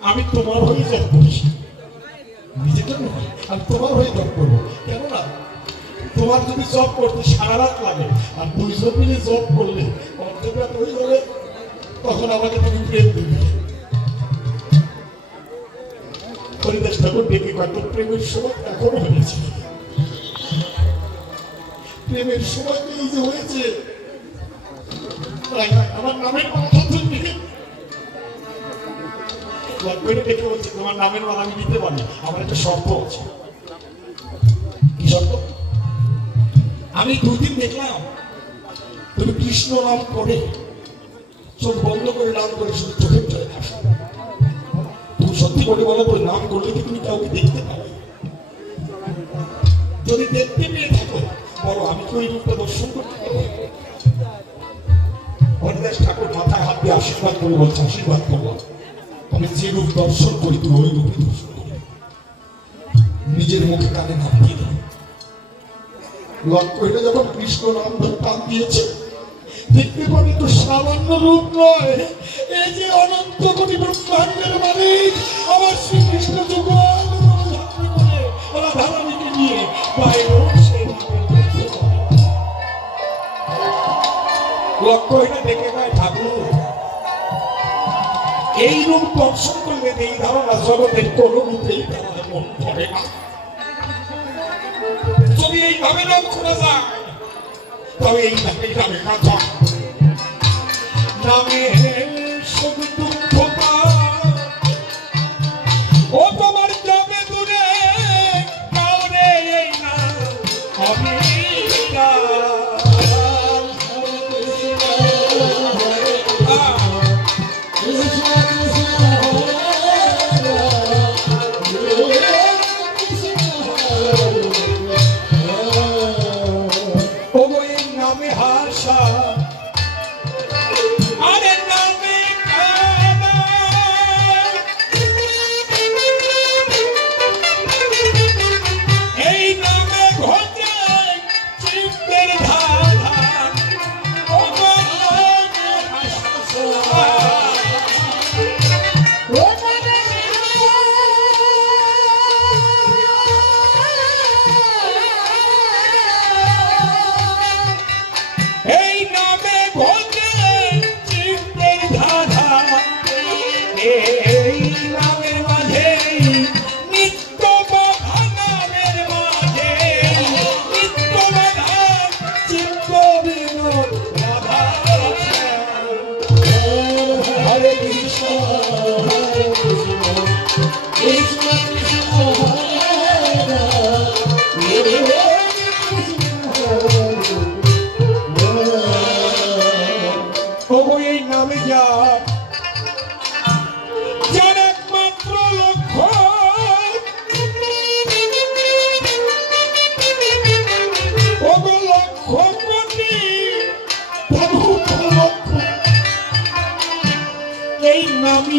আমি তোমার হয়ে জব করছি, নিজেকে আমি তোমার হয়ে জব করবো। কেননা তোমার যদি জব করতে সারা রাত লাগে, আর দুইজন মিলে জব করলে অর্ধেক রাত হয়ে যাবে, তখন আমাকে তুমি প্রেম দেবে। হরিদাস ঠাকুর ডেকে কত প্রেমের সময় এখনো হয়েছে, প্রেমের সময় এই যে হয়েছে, আমার নামের মাথা তুমি ডেকে বলছে তোমার নামের মাল আমি দিতে পারি, আমার একটা শর্ত আছে। কি শর্ত? আমি দুদিন দেখলাম তুমি কৃষ্ণ নাম করে চোখ বন্ধ করে নাম করে শুধু চোখের জলে ভাসো। তুমি সত্যি করে বলো তো নাম করলে কি তুমি কাউকে দেখতে পাবে? যদি দেখতে পেয়ে থাকো বলো আমি কি ওই রূপটা দর্শন করতে পারবো? হরিদাস ঠাকুর মাথায় হাত দিয়ে আশীর্বাদ করে বলছে, আশীর্বাদ করবো আমি যে রূপ দর্শন করি তুমি ওই রূপে দর্শন করি। নিজের মুখে কানে নাম দিয়ে দাও। লক্ষ্য এটা যখন কৃষ্ণ নাম ধরে টান দিয়েছে, দেখতে পাবে তো সামান্য রূপ নয়, এই যে অনন্ত কোটি ব্রহ্মাণ্ডের মালিক আমার শ্রীকৃষ্ণ যুগল রাধারানীকে নিয়ে বাইরেও সে লক্ষ্য এটা দেখে গায় ঠাকুর এই রূপ দর্শন করলে এই ধারণা জগতের কোন রূপেই তারা মন করে না। যদি এইভাবে নাম খোলা যায় তবে এইভাবে নামে কথা নামে শুধু দুঃখ ও তোমার যাবে দূরে কাউরে এই না আমি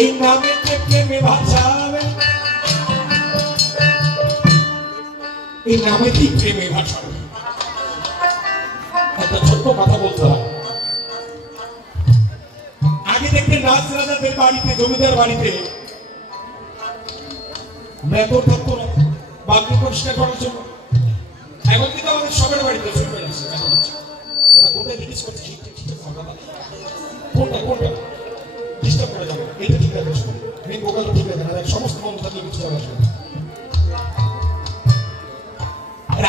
এই নামে প্রেমে ভাষাবে, এই নামে কি প্রেমে ভাষাবে। একটা ছোট্ট কথা বলতে হয়, আগে দেখতেন রাজ রাজাদের বাড়িতে, জমিদার বাড়িতে মেথর থাকতো না বাথরুম পরিষ্কার করার জন্য। এখন কিন্তু আমাদের সবার বাড়িতে চলে আসছে মেথর হচ্ছে। দাদা কোনটা জিনিস করছে ঠিক ঠিক ঠিক কোনটা কোনটা ডিস্টার্ব করে যাবে, এইটা ঠিক আছে মেন ভোকালটা ঠিক আছে না, সমস্ত মমতা দিয়ে কিছু আসবে।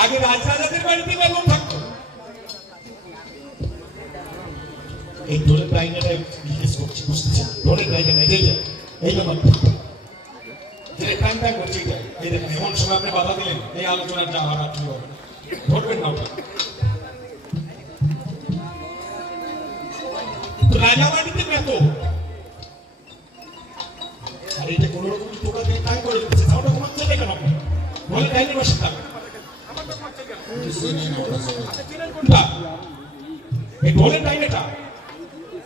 আগে রাজরাজাদের বাড়িতে মেথর থাকতো, এই ঢোলের ডাইনাটা জিজ্ঞেস করছি, বুঝতেছেন? ঢোলের ডাইনা এই ব্যাপার টাইম টাইম করছি এটা। এই দেখেন এমন সময় আপনি বাধা দিলেন, এই আলোচনার যা হওয়ার আর হবে না। ধরবেন না ওটা। তো রাজাবাড়িতে মেতো আর এটা কোনো রকম টোকা দিয়ে টাইম করে দিচ্ছে, ওটা ঘুমাচ্ছে না কেন? বলে ডাইনি বসে থাকবে। এই ঢোলের ডাইনেটা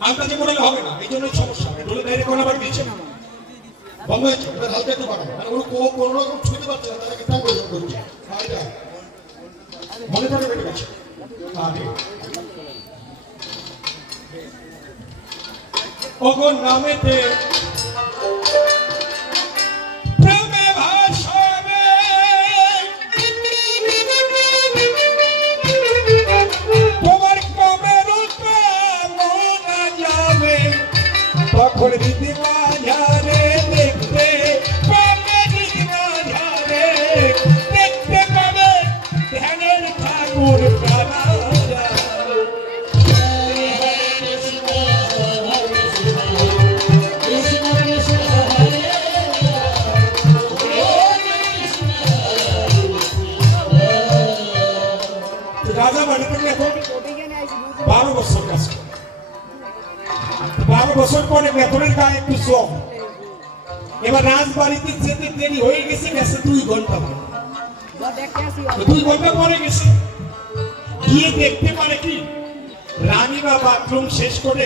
আন্দাজে মনে হবে না, এই জন্যই সমস্যা। ঢোলের ডাইনে কোনো আবার দিয়েছে না, বন্ধ হয়েছে। ওটা হালকা একটু বাড়ানো, মানে ওরা কোনো রকম ছুঁতে পারছে না, তাদেরকে টাইম করে করছে। মনে পড়ে বেটে গেছে। ওগো নামেতে প্রেমে ভাষাবে তোমার কমের মনা যাবে তখন দিদিমা ঝারে দেখতে পাবে, দিদিমা ঝারে দেখতে পাবে ধ্যানের ঠাকুর প্রাণা। রাজা বাড়িতে এখন 12 বছর কাজ করে। 12 বছর পরে বেতনের গায়ে একটু জম। এবার রাজবাড়িতে যেতে দেরি হয়ে গেছে, গেছে 2 ঘন্টা। 2 ঘন্টা পরে গেছে, গিয়ে দেখতে পারে কি রানীমা বাথরুম শেষ করে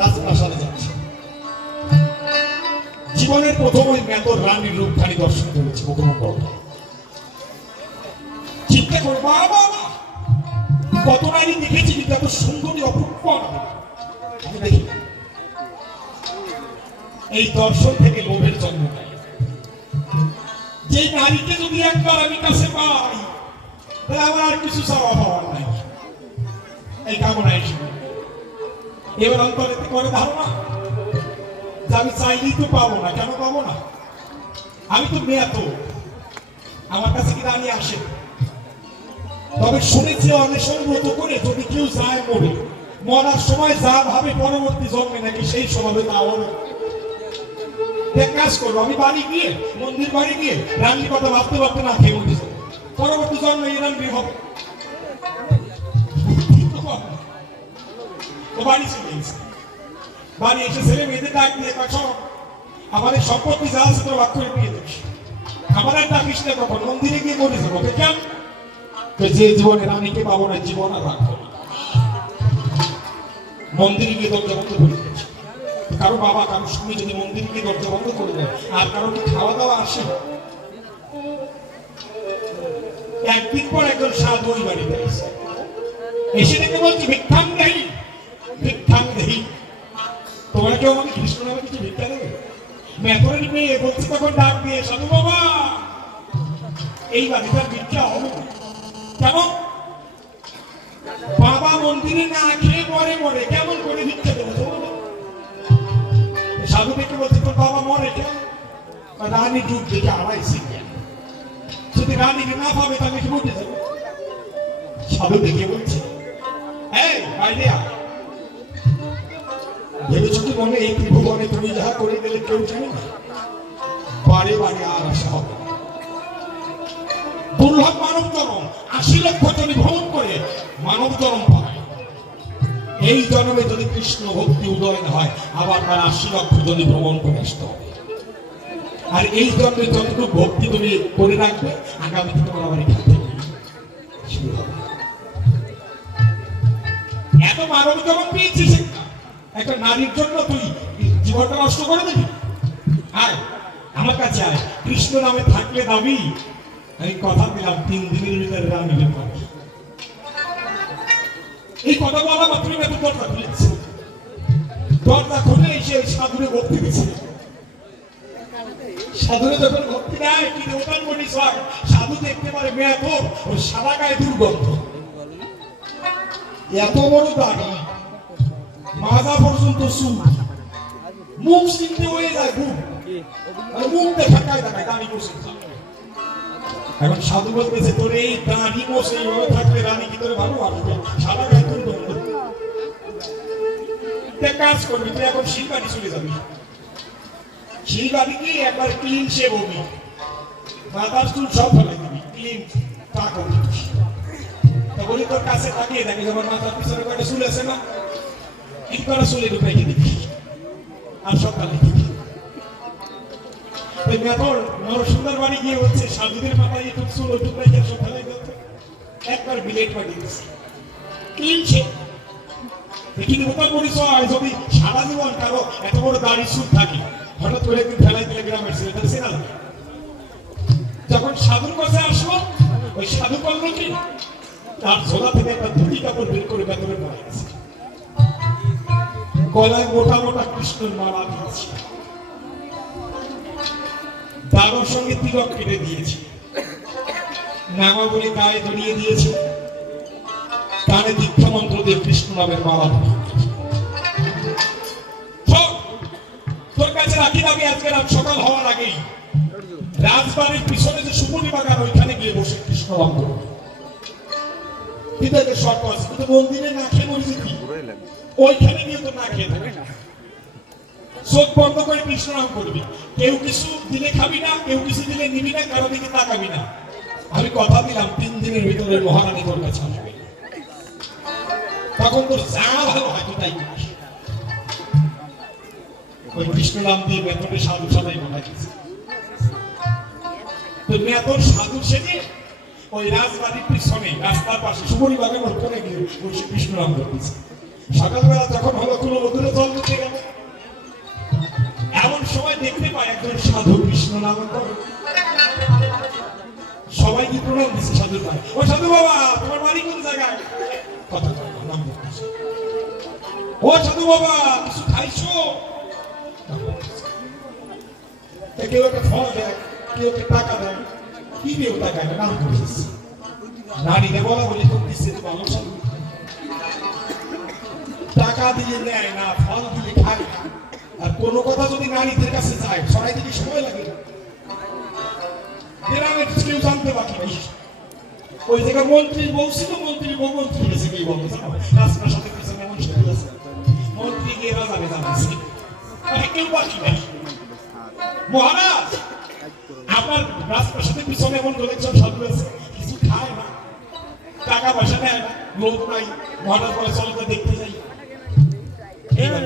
রাজপ্রাসাদে যাচ্ছে। জীবনের প্রথম ওই মেতর রানীর রূপখানি দর্শন করেছে মুখমণ্ডল। চিন্তা করে বাবা কত নারী দেখেছি, কিন্তু এত সুন্দরী অপূর্ব আমি দেখি। এই দর্শন থেকে লোভের জন্ম নেয়। যে নারীকে যদি একবার আমি কাছে পাই, তাহলে আমার আর কিছু চাওয়া পাওয়ার নাই, এই কামনা এসে। এবার অন্তরেতে করে ধারণা যে আমি চাইলেই তো পাবো না। কেন পাবো না? আমি তো মেয়ে, তো আমার কাছে কি রানী আসে? তবে শুনেছি অন্বেষণ ব্রত করে যদি কেউ যায় মরে, মরার সময় যা ভাবে পরবর্তী জন্মে নাকি সেই স্বভাবে তা হবে। এক কাজ করবো, আমি বাড়ি গিয়ে মন্দির বাড়ি গিয়ে রানীর কথা ভাবতে ভাবতে না খেয়ে উঠেছে, পরবর্তী জন্মে এই রানী হবে। বাড়ি চলে গেছে, বাড়ি এসে ছেলে মেয়েদের ডাক দিয়ে আমাদের সম্পত্তি যা আছে তো ভাগ করে দিয়ে দিস, আমার আর ডাকিস না কখন, মন্দিরে গিয়ে মরে যাবো। কেন? যে জীবনে রানীকে পাবো না, জীবন আর রাখবো না। মন্দিরে গিয়ে দরজা বন্ধ করে দিয়েছে। কারো বাবা কারো স্বামী যদি মন্দিরে গিয়ে দরজা বন্ধ করে দেয়, আর কারো কি খাওয়া দাওয়া আসে? একদিন পর একজন সাধু ওই বাড়িতে এসে দেখে বলছি, ভিক্ষাং দেহি, ভিক্ষাং দেহি। তোমরা কেউ আমাকে কৃষ্ণ নামে কিছু ভিক্ষা দেবে? মেতরের মেয়ে বলছি তখন ডাক দিয়ে, সাধু বাবা এই বাড়িটার ভিক্ষা হবে কেমন? বাবা মন্দিরে না খেয়ে মরে মরে, কেমন করে ভিক্ষা দেবো? সাধু দেখে বলছে, তোর বাবা মরে কেন? রানী যুগ দেখে আড়াইছে, যদি রানীকে না পাবে তাহলে কি মরে যাবে? সাধু দেখে বলছে, এই বাইরে আয়। ভেবেছো কি মনে এই ত্রিভুবনে তুমি যাহা করে গেলে কেউ জানে না? বারে বারে আর আসা হবে। দুর্লভ মানব জন্ম, 80 লক্ষ যদি ভ্রমণ করে মানব জন্ম পায়। এই জন্মে যদি কৃষ্ণ ভক্তি উদয় না হয়, আবার তার 80 লক্ষ যদি ভ্রমণ করে আসতে হবে। আর এই জন্মে যতটুকু ভক্তি তুমি করে রাখবে, আগামীতে তোমার আবার এখান এত মানব জন্ম পেয়েছিস, একটা নারীর জন্য তুই জীবনটা নষ্ট করে দিবি? আয় আমার কাছে আয়, কৃষ্ণ নামে থাকলে দাবি। আমি কথা দিলাম 3 দিনের ভিতরে রানী হবে। এই কথা বলা মাত্রই আমি দরজা খুলেছি, দরজা খুলে এসে সাধুরে ভক্তি দিচ্ছে। সাধুরে যখন ভক্তি দেয়, কি দেবতার মনি সব সাধু দেখতে পারে মেয়ে তোর ওর সাদা গায়ে দুর্গন্ধ, এত বড় দাড়ি, মাজা পর্যন্ত সুর, মুখ চিনতে হয়ে যায়, মুখ দেখায় দেখায় দাঁড়ি বসে। এখন সাধু বলতেছে, তোর এই দাঁড়ি বসে এইভাবে থাকলে রানী কি তোরে ভালো আসবে? সাদা গায়ে দুর্গন্ধ। তুই কাজ করবি, তুই এখন শিলবাড়ি চলে যাবি। শিলবাড়ি কি একবার ক্লিন শেভ হবি, মাথার চুল সব ফেলে দিবি, ক্লিন তা করবি। তা বলি তোর কাছে তাকিয়ে দেখে যখন মাথার পিছনে কয়টা চুল আছে না, ঈদ করা চুলে ঢুকাইকে দিবি আর সকালে দিবি। তোর নরসুন্দর বাড়ি গিয়ে হচ্ছে সাধুদের মাথায় একটু চুল ওইটুক রেখে সব ফেলে দিতে একবার বিলেট পাঠিয়ে দিচ্ছে ক্লিন শেভ। কিন্তু ওটার পরিচয় যদি সারা জীবন কারো এত বড় দাড়ি চুল থাকে, হঠাৎ করে একদিন ফেলাই দিলে গ্রামের ছেলে তাহলে চেনা যাবে। যখন সাধুর কাছে আসলো, ওই সাধু করলো কি তার ঝোলা থেকে একটা ধুতি কাপড় বের করে ভেতরে পড়ে গেছে, গলায় মোটা মোটা কৃষ্ণের মালা দিয়েছে, তারও সঙ্গে তিলক কেটে দিয়েছে, নামাবলী গায়ে জড়িয়ে দিয়েছে, কানে দীক্ষা মন্ত্র দিয়ে কৃষ্ণ নামের মালা দিয়ে। তোর কাছে রাখি দাবি আজকে রাত সকাল হওয়ার আগেই রাজবাড়ির পিছনে যে সুপুরি বাগান ওইখানে গিয়ে বসে কৃষ্ণ নাম করবে। কিন্তু এদের শর্ত আছে, কিন্তু মন্দিরে না খেয়ে মরে যেতি, ওইখানে গিয়ে তো না খেয়ে থাকবে, চোখ বন্ধ করে কৃষ্ণ নাম করবি। কেউ কিছু দিলে খাবি না, কেউ কিছু দিলে নিবি না, কারো দিকে তাকাবি না। আমি কথা দিলাম 3 দিনের ভিতরে মহারানী তোর কাছে আসবে, তখন তোর যা ভালো হয় তুই তাই করিস। ওই কৃষ্ণ নাম দিয়ে মেথরে সাধু সাদাই বানাই দিয়েছে। তো মেথর সাধু সেজে ওই রাজবাড়ির পিছনে রাস্তার পাশে সুবরি বাগান ওখানে গিয়ে বসে কৃষ্ণ নাম করতেছে। সকালবেলা যখন হলো কোনো মধুরে জল দিতে গেল, এমন সময় দেখতে পায় একজন সাধু কৃষ্ণ নাম করে। সবাই কি প্রণাম দিচ্ছে সাধুর ভাই, ও সাধু বাবা তোমার বাড়ি কোন জায়গায়? কথা নাম করতেছে। ও সাধু বাবা কিছু খাইছো? কেউ একটা ফল দেয়, কেউ একটা টাকা দেয়, কি কেউ টাকা নাম করতেছে। নারীকে বলা বলি করতেছে, তো ভালো সাধু, টাকা দিলে নেয় না, ফল দিলে খায় না। আর কোনো কথা যদি নারীদের কাছে যায় সবাই দিকে সময় লাগে, গ্রামের কেউ জানতে বাকি নেই। ওই জায়গায় মন্ত্রী বলছিল, মন্ত্রী বউ মন্ত্রী গেছে কি বলবো জানো, রাজপ্রাসাদের পিছনে এমন সাথে আছে, মন্ত্রী গিয়ে রাজাকে জানাচ্ছে, কেউ বাকি নেই। মহারাজ আপনার রাজপ্রাসাদের পিছনে এমন লোকজন সাধু আছে, কিছু খায় না, টাকা পয়সা নেয় না, লোক নাই। মহারাজ বলে চলতে দেখতে যাই। এইবার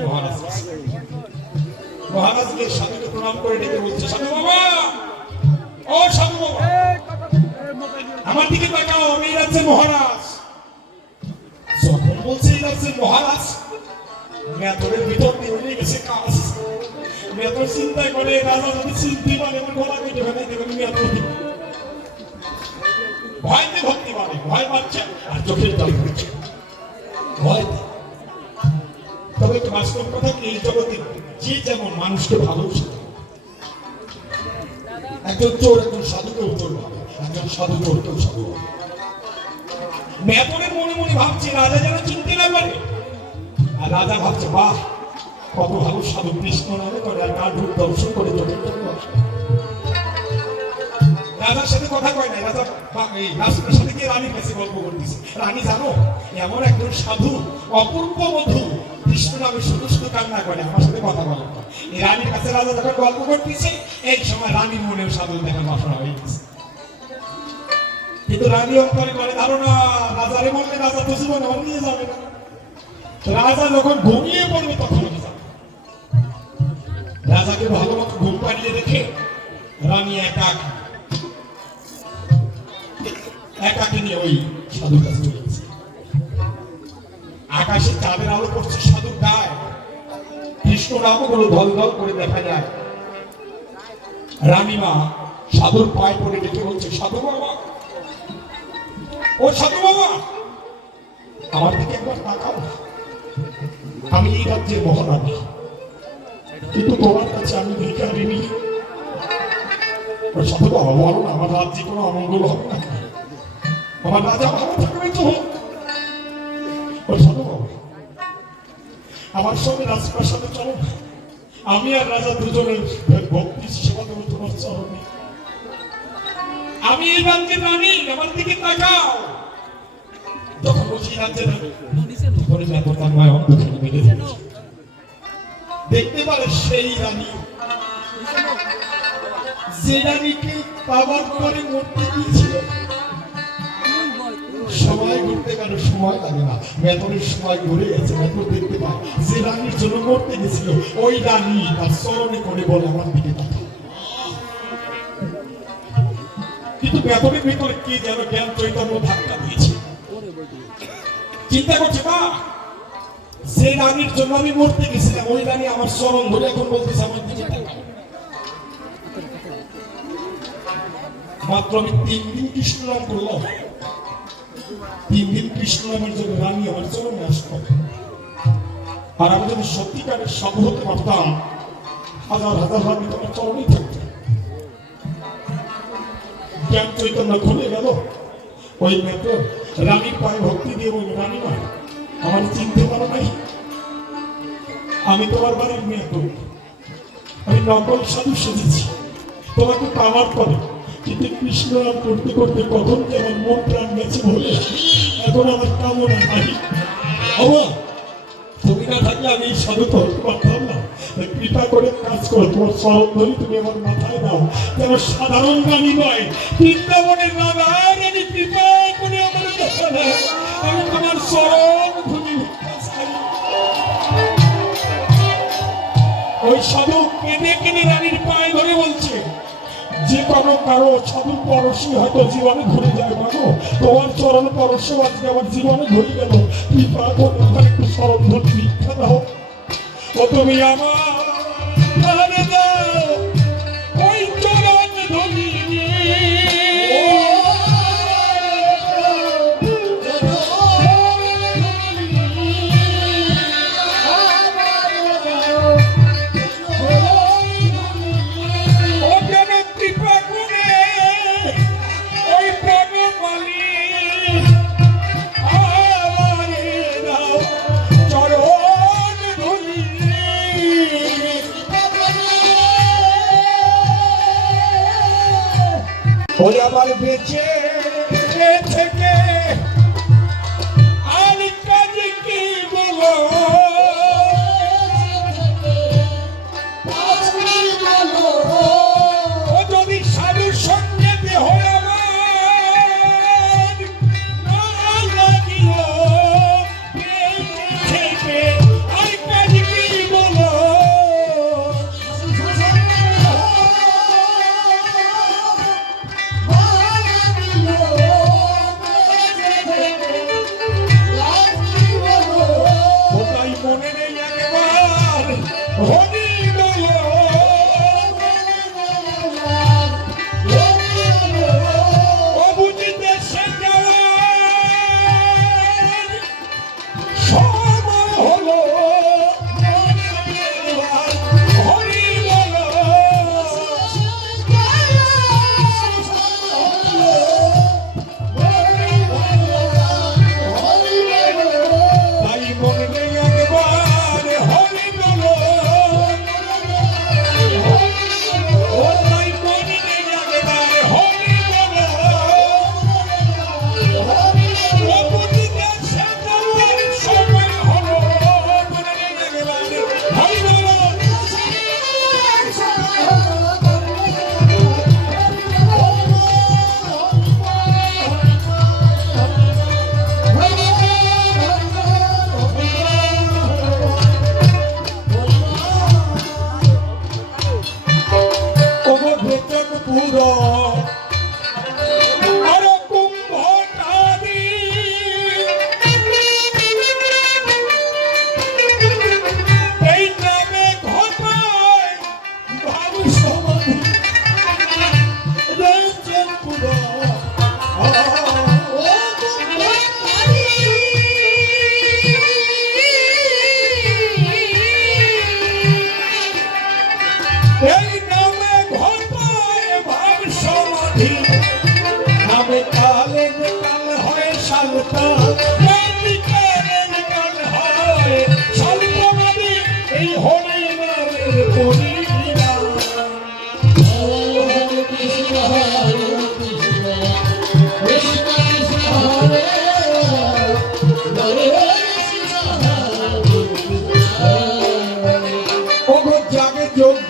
মহারাজকে সাধুকে প্রণাম করে ডেকে বলছে, সাধু বাবা, ও সাধু বাবা আমার দিকে তাকাও, আমি এই রাজ্যের মহারাজ। যখন বলছে এই রাজ্যের মহারাজ, মেথরের ভিতর দিয়ে উঠে গেছে কাজ। মেথর চিন্তায় করে রাজা যদি চিনতে পারে আমার গলা কেটে ফেলাই দেবেন। মেথর ভয়তে ভক্তি পারে, ভয় পাচ্ছে আর চোখের জল পড়ছে ভয়। তবে একটা বাস্তব কথা কি, এই জগতে যে যেমন মানুষকে ভালোবাসে, একজন চোর একজন সাধুকেও চোর ভাবে, একজন সাধু চোরকেও সাধু ভাবে। মেথরের মনে মনে ভাবছে রাজা যেন চিনতে না পারে, আর রাজা ভাবছে বাহ কত ভালো সাধু, কৃষ্ণ নামে করে আর কার রূপ দর্শন করে চোখের জন্য আসে। রাজার সাথে কথা কয় নাই, রাজা এই রাজপুরের সাথে গিয়ে রানীর কাছে গল্প করতেছে। রানী জানো এমন একজন সাধু অপূর্ব বধূ কৃষ্ণ নামে শুধু শুধু কান্না করে, আমার সাথে কথা বলে। এই রানীর কাছে রাজা যখন গল্প করতেছে, এই সময় রানীর মনেও সাধু দেখার বাসনা হয়ে গেছে। কিন্তু রানী অন্তরে করে ধারণা, রাজারে বললে রাজা তো জীবন আমার নিয়ে যাবে না। রাজা যখন ঘুমিয়ে পড়বে তখন যাবে। রাজাকে ভালো মতো ঘুম পাড়িয়ে রেখে রানী একাকে নিয়ে ওই সাধুর কাছে চলে গেছে। আকাশে চাঁদের আলো পড়ছে সাধুর গায়ে, কৃষ্ণ নামগুলো ধল ধল করে দেখা যায়। রানীমা সাধুর পায়ে পড়ে ডেকে বলছে, সাধু বাবা, ও সাধু বাবা আমার দিকে একবার তাকাও, আমি এই রাজ্যের মহারানী, কিন্তু তোমার কাছে আমি ভিখারিনী। সাধু বাবা বলো না, আমার রাজ্যে কোনো অমঙ্গল হবে না, আমার রাজা ভালো থাকবে তো। সাধু বাবা আমার সঙ্গে রাজপ্রাসাদে চলো, আমি আর রাজা দুজনের ভক্তি সেবা দেবো তোমার চরণে। আমি এই রাজ্যের রানী, আমার দিকে তাকাও। যখন বলছি রাজ্যের রানী, তখনই মেথর তার মায়ের অন্ধকারে বেঁধে ফেলেছে। দেখতে পারে সেই রানী, যে রানীকে পাওয়ার করে মরতে গিয়েছিল। সময় ঘুরতে কেন সময় লাগে না, মেতনের সময় ঘুরে গেছে। মেতন দেখতে পায় যে রানীর জন্য মরতে গেছিল, ওই রানী তার চরণে করে বলে আমার দিকে তাকাও। কিন্তু মেতনের ভিতরে কি যেন জ্ঞান চৈতন্য ধাক্কা দিয়েছে। চিন্তা করছে না, যে রানীর জন্য আমি মরতে গেছিলাম, ওই রানী আমার চরণ ধরে এখন বলতেছে আমার দিকে তাকাও। মাত্র আমি 3 দিন কৃষ্ণ নাম করলাম, 3 দিন কৃষ্ণ নামের জন্য রানী আমার চরণে আসতো। আর আমি যদি সত্যিকারের সাধু হতে পারতাম, হাজার হাজার রানী তোমার চরণেই থাকতো। জ্ঞান চৈতন্য খুলে গেল। ওই মেয়েটা রানীর পায়ে ভক্তি দিয়ে বলল, রানী মা, আমার চিনতে পারো নাই? আমি তোমার বাড়ির মেয়ে করি, আমি নকল সাধু সেজেছি তোমাকে পাওয়ার পরে। কিন্তু কৃষ্ণ নাম করতে করতে কখন যে আমার মন প্রাণ গেছে বলে এখন আমার কামনা নাই। আমার তুমি না থাকলে আমি এই সাধু তো হতে পারতাম না। কৃপা করে কাজ করো, তোমার চরণ ধরি তুমি আমার মাথায় দাও, যেন সাধারণ রানী নয়, বৃন্দাবনের রাধা রানী কৃপা করে আমার দেখা দেয়। আমি তোমার চরণ ধরি। ওই সাধু কেঁদে কেঁদে রানীর পায়ে ধরে বলছে, যে কোনো কারো সাধুর পরশই হয়তো জীবনে ঘুরে যায়, মানো তোমার চরণ পরশ আজকে আমার জীবনে ঘুরে গেল। কৃপা করে আমার একটু স্মরণ ধরে ভিক্ষা দাও। ও তুমি আমার দাও ওই চরণ ধরি। ওরে আমার বেঁচে থেকে আর কাজ কি বলো, ও যদি সাধুর সঙ্গে দেহ আমার না লাগিল, বেঁচে থেকে আর কাজ কি বলো। মনে নেই একবার হরি বলো, ও বুঝিতে সে সময় হলো, হরি বলো। তাই মনে নেই একবার হরি বলো।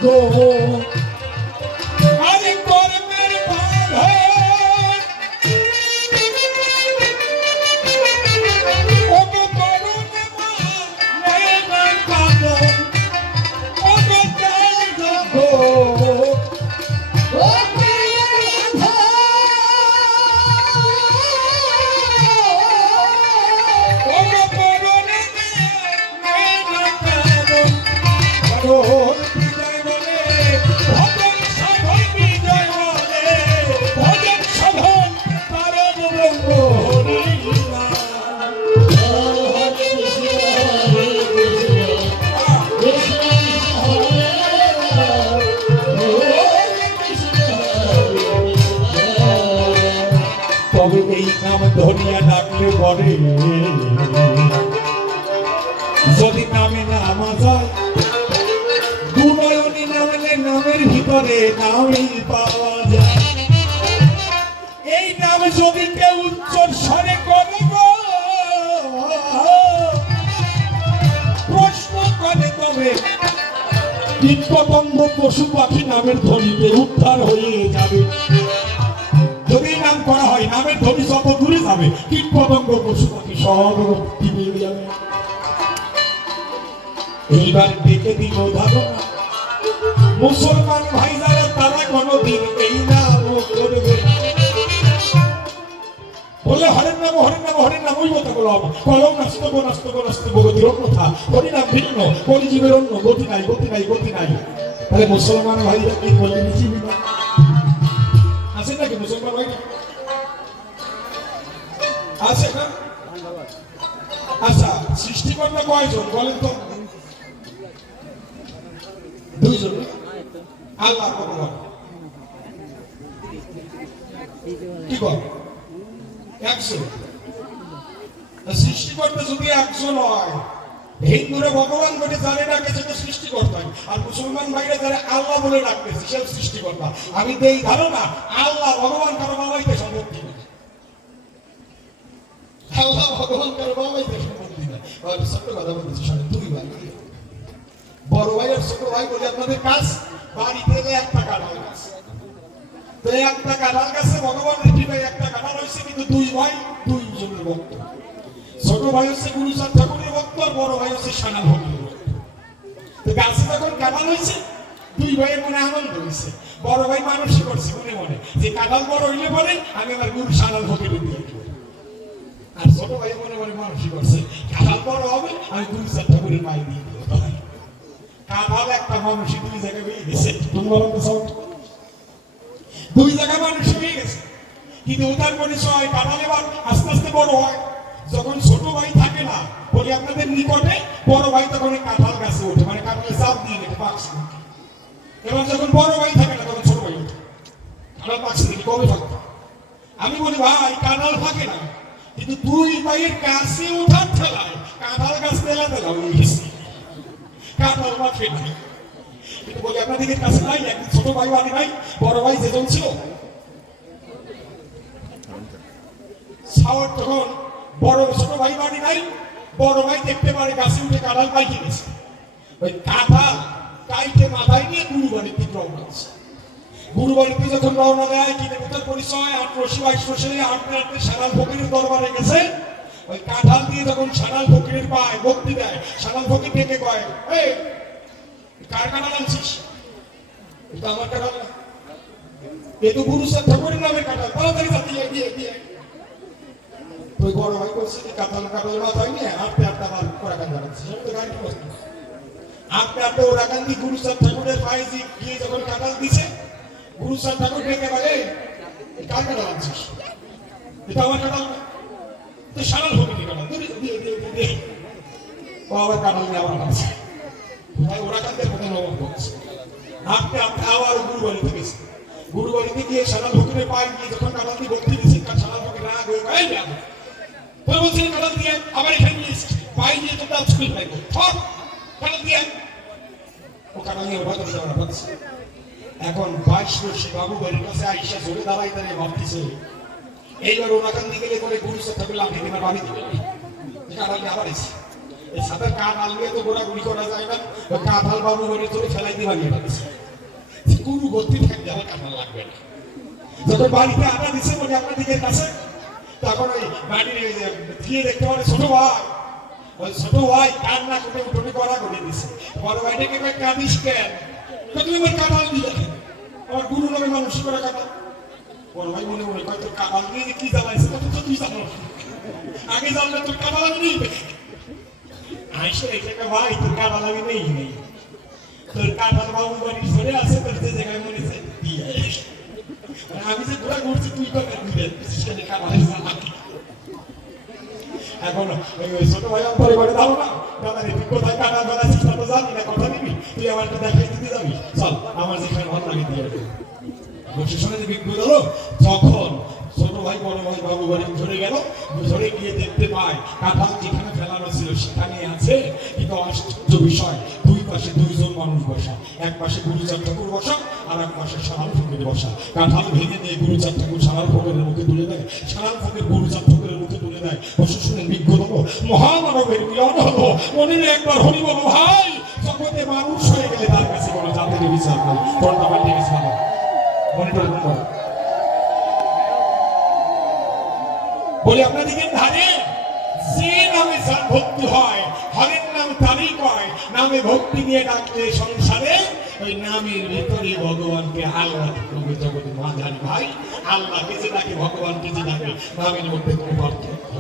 গো আরে কর্মের বাঁধন ওগো করুণ মা নেই না কাঁদন ওগো চাই গো তবে এই নাম ধরিয়া ডাকলে পরে যদি নামে নামা যায় দুনয়নী নামলে নামের ভিতরে নামই পাওয়া যায় এই নাম যদি কেউ উচ্চর স্বরে করে গো প্রশ্ন করে তবে কীট পতঙ্গ পশু পাখি নামের ধ্বনিতে উদ্ধার হয়ে যাবে যদি নাম করা হয় নামের ধ্বনি যত দূরে যাবে কীট পতঙ্গ পশু পাখি সব বেরিয়ে যাবে এইবার ডেকে দিল ধারণা মুসলমান ভাই যারা তারা কোনদিন এই নাম করবে বলে হরের নাম হরের নাম হরের নাম ওই কথা বলো কলম নাস্তব নাস্তব নাস্তব গতির কথা হরি নাম ভিন্ন হরি জীবের অন্য গতি নাই গতি নাই গতি নাই তাহলে মুসলমান ভাইরা কি বলে নিচিবি না আছে নাকি মুসলমান ভাইরা আছে না আচ্ছা সৃষ্টিকর্তা কয়জন বলেন তো দুইজন আল্লাহ ভগবান কি বল একজন সৃষ্টিকর্তা যদি একজন হয় হিন্দুরা ভগবান বলে জানে ডাকেছে তো সৃষ্টিকর্তা আর মুসলমান ভাইরা যারা আল্লাহ বলে ডাকতেছে সে সৃষ্টিকর্তা আমি দেই ধারণা আল্লাহ ভগবান কারো বাবাইতে সম্পত্তি না আল্লাহ ভগবান কারো বাবাইতে সম্পত্তি না ছোট্ট কথা বলতেছি দুই ভাই বড় ভাই আর ছোট ভাই বলে আপনাদের কাজ বাড়িতে একটা কাঁঠাল গাছ তো একটা কাঁঠাল গাছে ভগবানের কৃপায় একটা কাঁঠাল হয়েছে কিন্তু দুই ভাই দুইজনের ভক্ত ছোট ভাই হচ্ছে গুরুচাঁদ ঠাকুরের ভক্ত আর বড় ভাই হচ্ছে সানাল ভক্তের ভক্ত তো গাছে যখন কাঁঠাল হয়েছে দুই ভাইয়ের মনে আনন্দ হয়েছে বড় ভাই মানুষই করছে মনে মনে যে কাঁঠাল বড় হইলে পরে আমি আমার গুরু সানাল ভক্তের দিয়ে আর ছোট ভাই মনে মনে মানুষই করছে কাঁঠাল বড় হবে আমি গুরুচাঁদ ঠাকুরের মাই দিয়ে দেবো কাঁঠাল একটা মানুষই দুই জায়গায় হয়ে গেছে তুমি বলো তো সব দুই জায়গায় মানুষ হয়ে গেছে কিন্তু উদার পরিচয় কাঁঠাল এবার আস্তে আস্তে বড় হয় যখন ছোট ভাই থাকে না বলি আপনাদের নিকটে বড় ভাই তখন কাঁঠাল গাছে ওঠে মানে কাঁঠালে চাপ দিয়ে গেছে বাক্স এবার যখন বড় ভাই থাকে না তখন ছোট ভাই ওঠে কাঁঠাল বাক্স থেকে কবে থাকতো আমি বলি ভাই কাঁঠাল থাকে না কিন্তু দুই ভাইয়ের কাছে ওঠার ঠেলায় কাঁঠাল গাছ তেলা তেলা হয়ে গেছে কাঁঠাল মাঠে নাই কিন্তু বলি আপনাদের কাছে নাই একদিন ছোট ভাই বাড়ি নাই বড় ভাই যেজন ছিল তখন বড় ছোট ভাই বাড়ি নাই বড় ভাই দেখতে পারে গাছে উঠে কাঁঠাল পাইকে গেছে ওই কাঁঠাল কাইটে মাথায় নিয়ে গুরু বাড়ির দিকে রওনা আছে গুরু বাড়িতে যখন রওনা দেয় কিনে কোথার পরিচয় 1822 সালে হাঁটতে হাঁটতে সানাল ফকিরের দরবারে গেছে ওই কাঁঠাল দিয়ে যখন সানাল ফকিরের পায় ভক্তি দেয় সানাল ফকির ডেকে কয় এই কার কাঁঠাল আনছিস এটা আমার কাঁঠাল না এ তো গুরুচাঁদ ঠাকুরের নামে কাঁঠাল তাড়াতাড়ি দিয়ে দিয়ে দিয়ে ওই বড় ভাই বলছে কি কাঁঠাল মাথায় নিয়ে হাঁটতে হাঁটতে আমার ওরাকান দাঁড়াচ্ছে সব তো গাড়ি বসতে হাঁটতে হাঁটতে ওরাকান দিয়ে গুরুচাঁদ ঠাকুরের পায়ে গিয়ে যখন কাঁঠাল দিছে গুরুচাঁদ ঠাকুর ডেকে বলে কার কাঁঠাল আনছিস এটা আমার কাঁঠাল না তো সারাল ফকিরের কাঁঠাল দিয়ে দিয়ে দিয়ে ও আবার কাঁঠাল নিয়ে আবার আসছে ভাই ওরাকানদের কথা নবম বলছে হাঁটতে হাঁটতে আবার গুরু বাড়িতে গেছে গুরু বাড়িতে গিয়ে সারাল ফকিরের পায়ে গিয়ে যখন কাঁঠাল দিয়ে ভক্তি দিচ্ছে সারাল ফকির রাগ হয়ে গায়ে যাবে ওই বলছেন কাঁঠাল দিয়ে আবার এখানে নিয়ে এসেছি পায়ে দিয়ে তোমরা স্কুল পাইবো সব কাঁঠাল দিয়ে ও কাঁঠাল নিয়ে ওভাবে যাওয়া ভাবছে এখন 22 বছর বাবু বাড়ির কাছে আইসা জোরে দাঁড়াই দাঁড়িয়ে ভাবতেছে এইবার ওনাকান দিকে করে গুরুচাঁদ ঠাকুর লাভ দিকে বাড়ি দিবে কাঁঠাল নিয়ে আবার এসে এই সাথে কান আলবে তো ঘোরাঘুরি করা যায় না কাঁঠাল বাবু করে তোরে ফেলাই দিয়ে বানিয়ে পাচ্ছে কোনো গতি থাকলে আমার কাঁঠাল লাগবে না যখন বাড়িতে আটা দিছে বলে আপনার দিকের কাছে তখন ওই বাড়ির দিয়ে দেখতে পারে ছোট ভাই ওই ছোট ভাই কান্না করে উঠোনে করা করে দিছে বড় ভাইটাকে কই কাঁদিস কেন তুমি আমার কাঁঠাল দিলে আমার গুরু নামে মানুষ করে কাঁঠাল বড় ভাই মনে মনে কয় তোর কাঁঠাল দিয়ে কি জ্বালাইছে তো তুই জানো আগে জানলে তোর কাঁঠাল আমি নেই আইসে এটাকে ভাই তোর কাঁঠাল আমি নেই তোর কাঁঠাল বাবু বাড়ি সরে আছে তোর যে জায়গায় মনে চাই দিয়ে আমি যে ঘোরা ঘুরছি তুই কথা ঘুরে বিশেষ করে কাঁঠালের জ্বালা এখন ওই ছোট ভাই আমার পরে দাও না দাদা রে তুই কোথায় কাটা বানাচ্ছিস তা তো জানি না কথা নিবি তুই আমাকে দেখাই দিতে যাবি চল আমার যেখানে ভালো লাগে দিয়ে বসে শুনে যে বিজ্ঞ হলো যখন ছোট ভাই বড় ভাই বাবু বাড়ি ঝরে গেল ঝরে গিয়ে দেখতে পায় কাঁঠাল যেখানে ফেলানো ছিল সেখানে আছে কিন্তু আশ্চর্য বিষয় দুই পাশে দুইজন মানুষ বসা এক পাশে গুরুচাঁদ ঠাকুর বসা আর এক পাশে সারাল ফকির বসা কাঁঠাল ভেঙে দিয়ে গুরুচাঁদ ঠাকুর সারাল ফকিরের মুখে তুলে দেয় সারাল ফকির গুরুচাঁদ ঠাকুরের মুখে তুলে দেয় বসে শুনেন বিজ্ঞ হলো মহামানবের মিলন হলো মনে একবার হরি বলো ভাই জগতে মানুষ হয়ে গেলে তার কাছে কোনো জাতির বিচার নেই তোরটা পাল্টে গেছে মনে করে বলে আপনাদেরকে ধারে যে নামে যার ভক্তি হয় হরের নাম তারই কয় নামে ভক্তি নিয়ে ডাকলে সংসারে ওই নামের ভিতরে ভগবানকে আল্লাহ প্রভৃত করে মা জানি ভাই আল্লাহকে যে ডাকে ভগবানকে যে ডাকে নামের মধ্যে কোনো পার্থক্য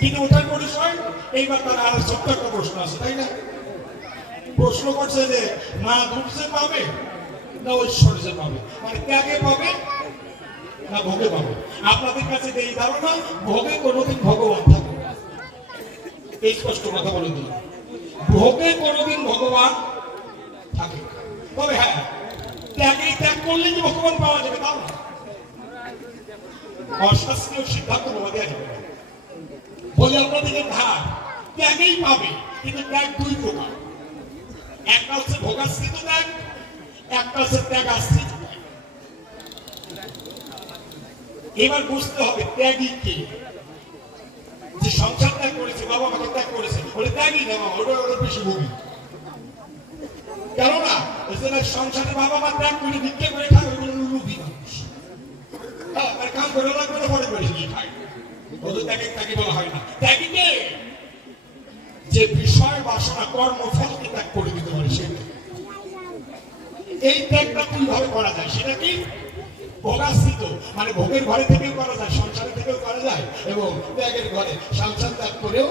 কিন্তু ওটার পরিচয় এইবার তার আরো ছোট্ট একটা প্রশ্ন আছে তাই না প্রশ্ন করছে যে মা দুঃখে পাবে না ঐশ্বর্যে পাবে মানে ত্যাগে পাবে না ভোগে পাবে আপনাদের কাছে এই ধারণা ভোগে কোনোদিন ভগবান থাকে এই স্পষ্ট কথা বলে দিল ভোগে কোনোদিন ভগবান থাকে তবে হ্যাঁ ত্যাগেই ত্যাগ করলে কি ভগবান পাওয়া যাবে তাও না অশাস্ত্রীয় সিদ্ধান্ত দেওয়া যাবে বলে আপনাদেরকে ধার ত্যাগেই পাবে কিন্তু ত্যাগ দুই প্রকার একটা হচ্ছে ভোগাশ্রিত ত্যাগ একটা হচ্ছে ত্যাগাশ্রিত ত্যাগ এবার বুঝতে হবে ত্যাগী কে যে সংসার ত্যাগ করেছে বাবা মাকে ত্যাগ করেছে বলে ত্যাগই না বাবা ওটা ওর বেশি ভোগী কেননা সংসারে বাবা মা ত্যাগ করে ভিক্ষে করে খায় ওইগুলো লুবি মানুষ আর কাম করে লাগবে না পরে বেশি গিয়ে খায় ওদের ত্যাগে ত্যাগে বলা হয় না ত্যাগী কে যে বিষয় বাসনা কর্মফলকে ত্যাগ করে দিতে পারে সেটা এই ত্যাগটা কিভাবে করা যায় সেটা কি ভোগাশ্রিত মানে ভোগের ঘরে থেকেও করা যায় সংসারে থেকেও করা যায় এবং ত্যাগের ঘরে সংসার ত্যাগ করেও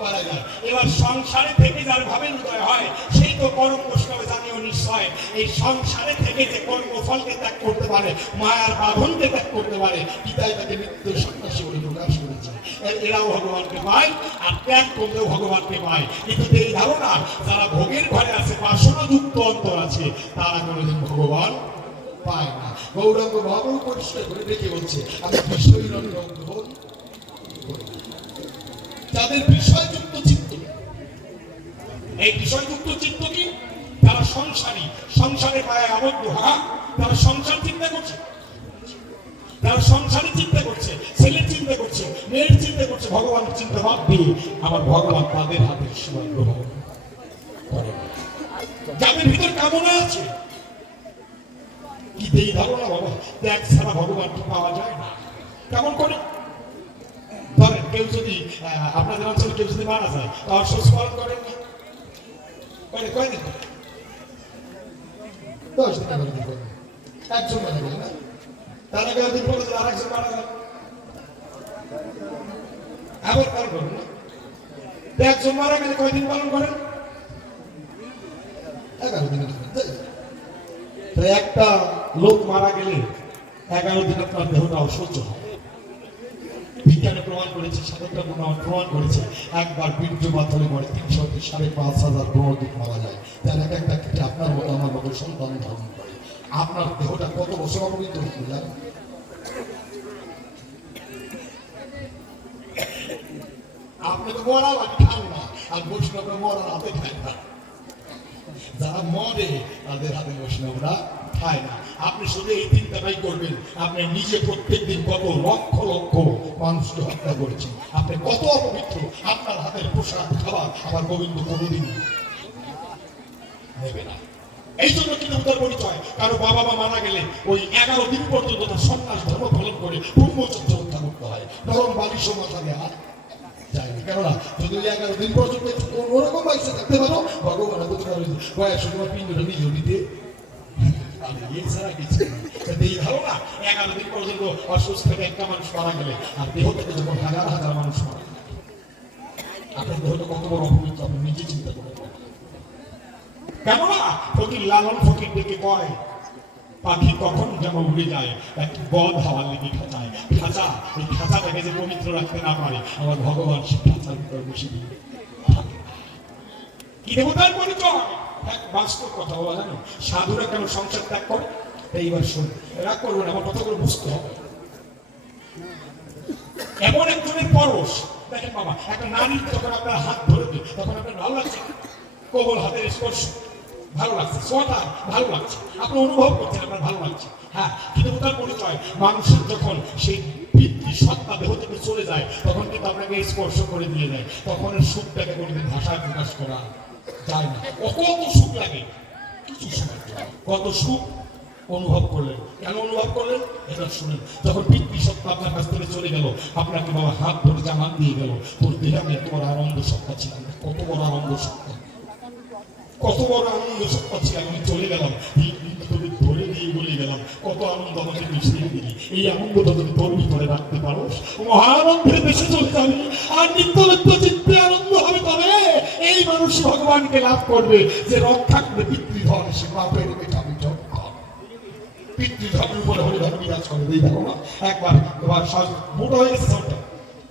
করা যায় এবার সংসারে থেকে যার ভাবে উদয় হয় সেই তো পরম বৈষ্ণবে জানিও নিশ্চয় এই সংসারে থেকে যে কর্মফলকে ত্যাগ করতে পারে মায়ার বাঁধনকে ত্যাগ করতে পারে পিতাই তাকে মৃত্যু সন্ন্যাসী বলে প্রকাশ করেছে এরাও ভগবানকে পায় আর ত্যাগ করলেও ভগবানকে পায় কিন্তু এই ধারণা যারা ভোগের ঘরে আছে বাসনাযুক্ত অন্তর আছে তারা কোনোদিন ভগবান পায় না গৌরাঙ্গ বাবু পরিষ্কার করে দেখে বলছে আমি বিষয়ের অন্তর্ভুক্ত যাদের বিষয়যুক্ত চিত্ত এই বিষয়যুক্ত চিত্ত কি তারা সংসারী সংসারে পায় আবদ্ধ তারা সংসার চিন্তা করছে তারা সংসারে চিন্তা করছে ছেলের চিন্তা করছে মেয়ের চিন্তা করছে ভগবানের চিন্তা বাদ দিয়ে আমার ভগবান তাদের হাতে সীমা গ্রহণ করে যাদের ভিতর কামনা আছে কি এই ধারণা বাবা ত্যাগ ছাড়া ভগবানকে পাওয়া যায় না কেমন করে ধরেন কেউ যদি আপনাদের অঞ্চলে কেউ যদি মারা যায় তার শোষ পালন করেন না কয়দিন 10 দিন একজন মারা গেল না তার 11 দিন পরে আর একজন মারা গেল আবার পালন করেন না একজন মারা গেলে কয়দিন পালন করেন 11 দিন একটা লোক মারা গেলে 11 দিন আপনার দেহটা অসহ্য হয় বিজ্ঞানে প্রমাণ করেছে সাধকরা প্রমাণ করেছে একবার বীর্যপাত হলে পরে 300 থেকে 5,500 গ্রহদিক মারা যায় তার এক একটা ক্ষেত্রে আপনার মতো আমার মতো সন্তান ধারণ করে আপনার দেহটা কত বছর অপবিত্র হতে যায় আপনি তো মরা বাড়ি খান না আর বৈষ্ণবরা মরার হাতে খায় না যারা মরে তাদের হাতে বৈষ্ণবরা খায় না আপনি শুধু এই চিন্তাটাই করবেন, আপনি নিজে প্রত্যেকদিন কত লক্ষ লক্ষ মানুষকে হত্যা করেছেন, আপনি কত অপবিত্র, আপনার হাতের পোশাক খাবার আমার গোবিন্দ কোনোদিন নেবে না। এই জন্য কিন্তু তার পরিচয়, কারো বাবা মা মারা গেলে ওই 11 দিন পর্যন্ত তার সন্ন্যাস ধর্ম পালন করে ব্রহ্মচর্য হত্যা করতে হয়, নরম বালিশ মাথা দেওয়া যায়নি। কেননা যদি 11 দিন পর্যন্ত ওরকম বাইসে থাকতে পারো, ভগবান বয়স তোমার পিণ্ডটা নিজেও দিতে এছাড়া কিছু এই ধারণা। 11 দিন পর্যন্ত অসুস্থ একটা মানুষ মারা গেলে আর দেহ থেকে যখন হাজার হাজার মানুষ মারা গেলে আপনার দেহটা কত বড় অপবিত্র আপনি নিজে চিন্তা করে। কেননা ফকির লালন ফকির ডেকে কয়, পাখি কখন যেন উড়ে যায় একটি বদ হাওয়ার লেগে খাঁচায়, খাঁচা এই খাঁচাটাকে যে পবিত্র রাখতে না পারে আমার ভগবান সে খাঁচার ভিতরে বসে দিয়ে কি দেবতার পরিচয়। এক বাস্তব কথা বলা জানো, সাধুরা কেন সংসার ত্যাগ করে? এইবার শুন, রাগ করবেন, আমার কথাগুলো বুঝতে হবে। এমন একজনের পরশ দেখেন বাবা, একটা নারীর যখন আপনার হাত ধরে দেয় তখন আপনার ভালো লাগছে, কোমল হাতের স্পর্শ ভালো লাগছে, সোয়াটা ভালো লাগছে, আপনি অনুভব করছেন আপনার ভালো লাগছে। হ্যাঁ, কিন্তু তার পরিচয় মানুষের যখন সেই পিতৃ সত্তা দেহ থেকে চলে যায় তখন কিন্তু আপনাকে স্পর্শ করে দিয়ে যায়, তখন সুখটাকে কোনোদিন ভাষায় প্রকাশ করা যায় না। কত সুখ লাগে, কিছু সময় কত সুখ অনুভব করলেন। কেন অনুভব করলেন এটা শুনেন। যখন পিতৃ সত্তা আপনার কাছ থেকে চলে গেল, আপনাকে বাবা হাত ধরে জানান দিয়ে গেল, তোর দেহে আমি এত বড় আনন্দ সত্তা ছিলাম, কত বড় আনন্দ সত্তা, কত বড় আনন্দ সত্তা ছিলাম, আমি চলে গেলাম, এই তোকে ধরে দিয়ে বলে গেলাম, কত আনন্দ আমাকে মিশিয়ে দিলি, এই আনন্দটা যদি তোর ভিতরে রাখতে পারো মহানন্দের দেশে চলে যাবি, আর নিত্য নিত্য চিত্তে আনন্দ হবে। তবে এই মানুষ ভগবানকে লাভ করবে যে রক্ষা করে পিতৃধন, সে বাপের আমি পিতৃধর্মের উপরে হরিধর্ম বিরাজ করে। এই দেখো না, একবার তোমার মোটা হয়ে গেছে সবটা,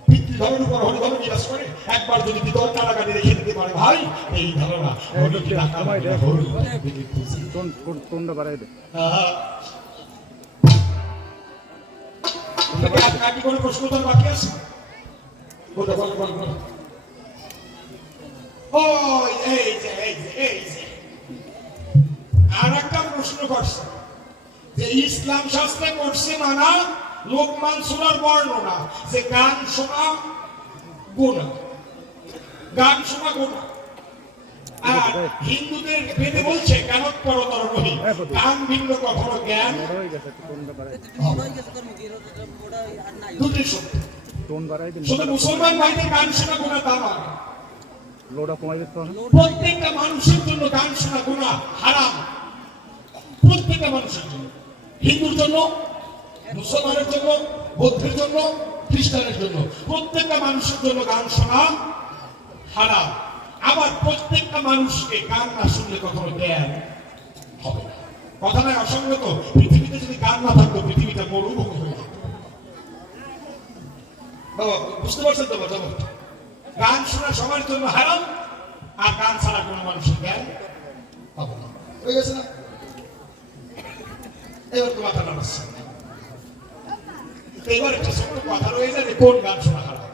পিতৃধর্মের উপর হরিধর্ম বিরাজ করে, একবার যদি বিতর কারাগারে রেখে দিতে পারে ভাই, এই ধারণা কোনো প্রশ্ন তোর বাকি আছে? আর একটা প্রশ্ন করছে যে ইসলাম শাস্ত্রে করছে মানা লোকমান সূরার বর্ণনা যে গান শোনা গুনাহ, গান শোনা গুনাহ। আর হিন্দুদের বেদে বলছে গানত পরতর নহি, গান ভিন্ন কখনো জ্ঞান দুটি সত্য। শুধু মুসলমান ভাইদের গান শোনা গুনাহ তা নয়, প্রত্যেকটা মানুষের জন্য গান শোনা গুনাহ হারাম, প্রত্যেকটা মানুষের জন্য, হিন্দুর জন্য, মুসলমানের জন্য, বৌদ্ধের জন্য, খ্রিস্টানের জন্য, প্রত্যেকটা মানুষের জন্য গান শোনা হারাম। আবার প্রত্যেকটা মানুষকে গান না শুনলে কখনো জ্ঞান হবে না। কথা নয় অসঙ্গত, পৃথিবীতে যদি গান না থাকতো পৃথিবীটা মরুভূমি হয়ে যেত। বাবা বুঝতে পারছেন তো কথা? গান শোনা সবার জন্য হারাম, আর গান ছাড়া কোনো মানুষের জ্ঞান হবে না। হয়ে গেছে না? এবার তো মাথা নামাচ্ছে। এবার একটা ছোট্ট কথা রয়ে যায় যে কোন গান শোনা হারাম।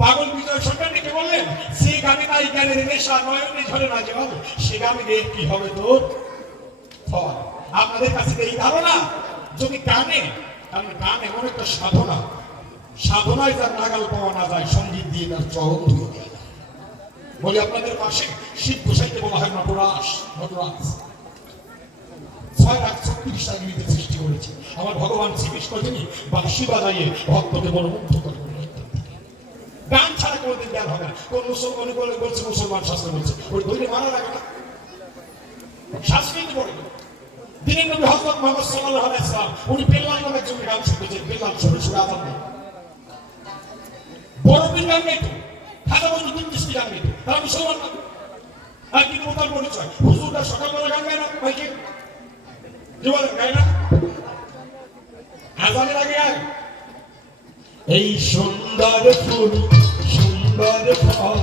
পাগল বিজয় সরকার ডেকে বললেন, সে গানে নাই জ্ঞানের নেশা, নয়নে ঝরে না জল, সে গানে গেয়ে কি হবে তোর ফল। আপনাদের কাছে এই ধারণা যদি গানে, কারণ গান এমন একটা সাধনা, সাধনায় যার নাগাল পাওয়া না যায় সঙ্গীত দিয়ে তার চরণ ধুয়ে দেওয়া যায়। বলি আপনাদের পাশে শিব গোসাইকে বলা হয় নটরাজ, নটরাজ 636টা গীতে সৃষ্টি করেছে আমার ভগবান শ্রীকৃষ্ণ, তিনি বাঁশি বাজাইয়ে ভক্তকে মনোমুগ্ধ করে। গান ছাড়া কোনোদিন জ্ঞান হবে না। কোন মুসলমান বলছে, মুসলমান শাস্ত্র বলছে, ওই ধৈর্য মারা লাগে না, শাস্ত্রই পড়ে। দিনের নবী হযরত মুহাম্মদ সাল্লাল্লাহু আলাইহি ওয়াসাল্লাম উনি বেলাল নামে একজন গান শুনতেছেন, বেলাল সুরে সুরে আযান দেয়, বড় পীর গান গাইতো, খাজা মঈনুদ্দিন চিশতি গান গাইতো, তারা মুসলমান না। আর কিন্তু তার পরিচয় হুজুরটা সকালবেলা গান গায় না, মাইকে জীবন গায় না, আযানের আগে গায়, এই সুন্দর ফুল সুন্দর ফল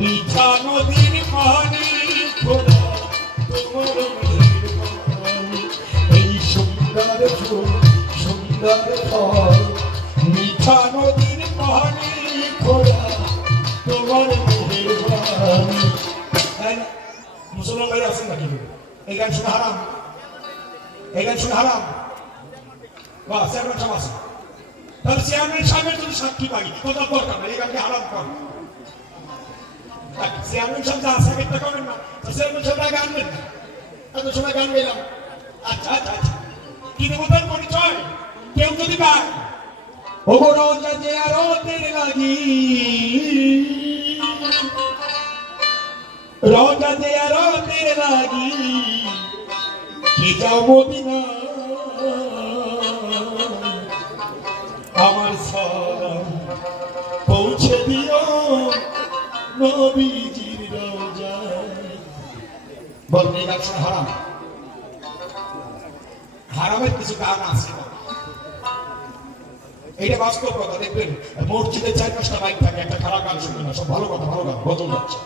মিঠা নদীর পানি খোদা তোমার মেহেরবানি, এই সুন্দর ফুল সুন্দর ফল মিঠা নদীর পানি খোদা তোমার মেহেরবানি। মুসলমান ভাই আছেন নাকি? এই গান শুনে হারাম, এই গান শুনে হারাম। বা চেয়ারম্যান সাহেব আছে, তাহলে চেয়ারম্যান সাহেবের যদি সাক্ষী পাই কোথাও দরকার না, এই গানকে হারাম কর। চেয়ারম্যান সাহেব যা আছে একটা করেন না, চেয়ারম্যান সাহেব গান আনবেন না, এত সময় গান গাইলাম। আচ্ছা আচ্ছা আচ্ছা, কি দেবতার পরিচয় কেউ যদি গায়, ওগো রোজা যে আরতের লাগি, রোজা যে আরতের লাগি, কি যাও মদিনা, আমার সালাম পৌঁছে দিও নবীজির রোজায়। বলুন এই গান শোনা হারাম? হারামের কিছু গান আছে, এইটা বাস্তব কথা। দেখবেন মসজিদে 4-5টা মাইক থাকে, একটা খারাপ গান শুনবে না, সব ভালো কথা, ভালো গান বদল যাচ্ছে।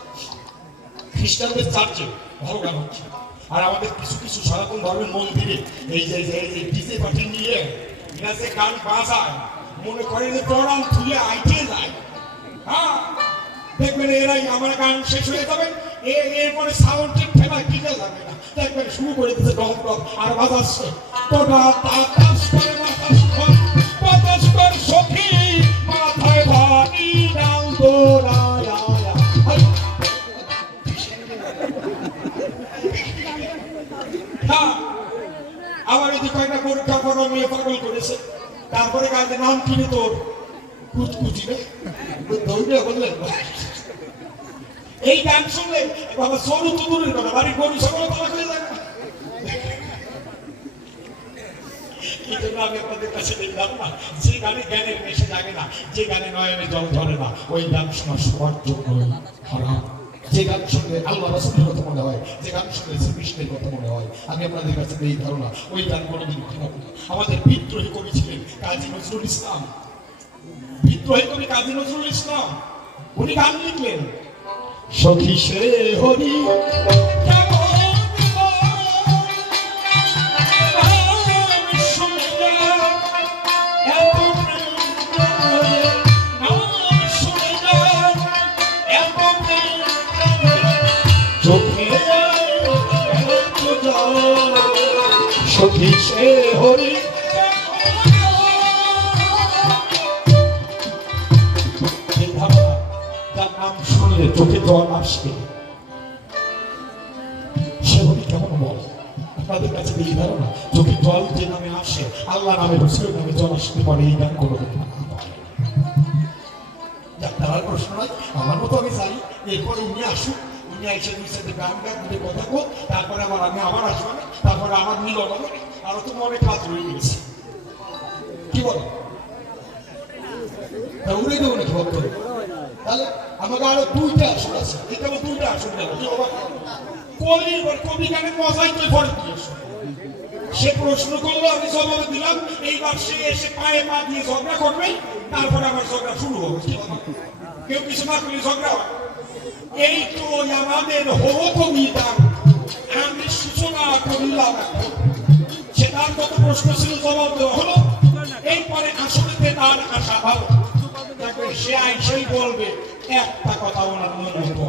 খ্রিস্টানদের চার্চে ভালো গান হচ্ছে, আর আমাদের কিছু কিছু সনাতন ধর্মের মন্দিরে এই যে ডিজে পার্টি নিয়ে এরা যে গান বাজায়, মনে করে যে প্রণাম থুলে আইটে যায়। হ্যাঁ, দেখবেন এরাই আমার গান শেষ হয়ে যাবে, এরপরে সাউন্ডের ঠেলা টিকে যাবে না, দেখবেন শুরু করে দিচ্ছে ডল ডল আর বাজাচ্ছে তোরা বাতাস করে বাতাস কর সখী মাথায় ভারী ডাল দোরায়া। আবার যদি কয়েকটা পরীক্ষা করা মেয়ে পাগল করেছে, তারপরে কাজে নাম কিনে তোর কুচকুচি ধরবে বললেন। এই গান শুনলে বাবা সরু তো দূরের কথা, বাড়ির গরু সকল তালা হয়ে যাবে। এই জন্য আমি আপনাদের কাছে দেখলাম না, যে গানে জ্ঞানের মেশে জাগে না, যে গানে নয়নে জল ধরে না, ওই গান শোনা সবার জন্য হারাম। যে গান শুনলে আল্লাহ রাসূলের কথা মনে হয়, যে গান শুনলে শ্রীকৃষ্ণের কথা মনে হয়, আমি আপনাদের কাছে এই ধারণা, ওই গান কোনোদিন খারাপ না। আমাদের বিদ্রোহী কবি ছিলেন কাজী নজরুল ইসলাম, বিদ্রোহী কবি কাজী নজরুল ইসলাম, উনি গান লিখলেন, সখী সে হরি সখী সে হরি। যার নাম শুনলে চোখে জল আসবে, সে হরি কেমন বল? আপনাদের কাছে এই ধারণা, চোখে জল যে নামে আসে, আল্লাহ নামে রসুলের নামে জল আসতে পারে, এই গান কোনো তার প্রশ্ন নয়। আমার মতো আমি চাই এরপরে উনি আসুক, উনি এসে দুই সাথে গান গান দুটো কথা হোক, তারপরে আমি আবার আসবো, তারপরে আমার মিলন হবে, আরো তো অনেক কাজ রয়ে গেছে। কি বলো? উড়ে দেবো নাকি বলতে? তাহলে আমাকে আরো 2টা আসন আছে, এটা 2টা আসন দেবো। কবি গানের মজাই তো ফরক দিয়েছে। সে প্রশ্ন করলো, আমি জবাব দিলাম, এইবার সে এসে পায়ে পা দিয়ে ঝগড়া করবে, তারপরে আমার ঝগড়া শুরু হবে। কেউ কিছু না করলে ঝগড়া হয়। এই তো আমাদের হবো কবিতা, আমি সূচনা করিলাম, সেটার কত প্রশ্ন ছিল জবাব দেওয়া হলো। এরপরে আসলে তার আশা ভালো, সে আইসেই বলবে একটা কথা ওনার মনে হতো,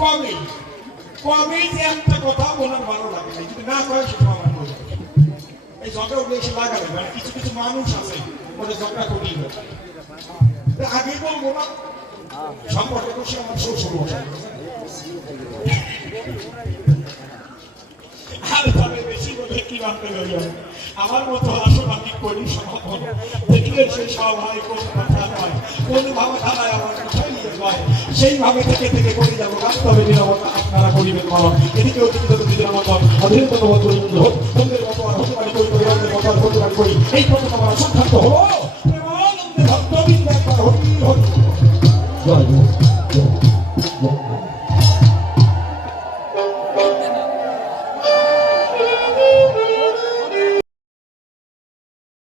কবে কবে যে একটা কথা ওনার ভালো লাগে না, যদি না করে সেটা আমার মনে লাগে। এই ঝগড়া উঠে এসে লাগাবে, মানে কিছু কিছু মানুষ আছে ওটা ঝগড়া করিয়ে দেবে। আগেই বলবো না, সম্পর্কে বসে আমার শ্বশুর বসে আর তবে বেশি বলে কি মানতে হবে। আমার মতো আসলে আমি করি সমাধান দেখলে সেই সবাই কোন কথা নয়, কোন ভাবে ধারায় আমার কথাই নয়, সেইভাবে থেকে থেকে করে যাবো। বাস্তবে নিরাপত্তা আপনারা করিবেন মরণ, এদিকে অতিরিক্ত নিরাপত্তা অতিরিক্ত বন্ধের মতো আর হতে পারি করি, এই প্রথম আমার সিদ্ধান্ত হলো।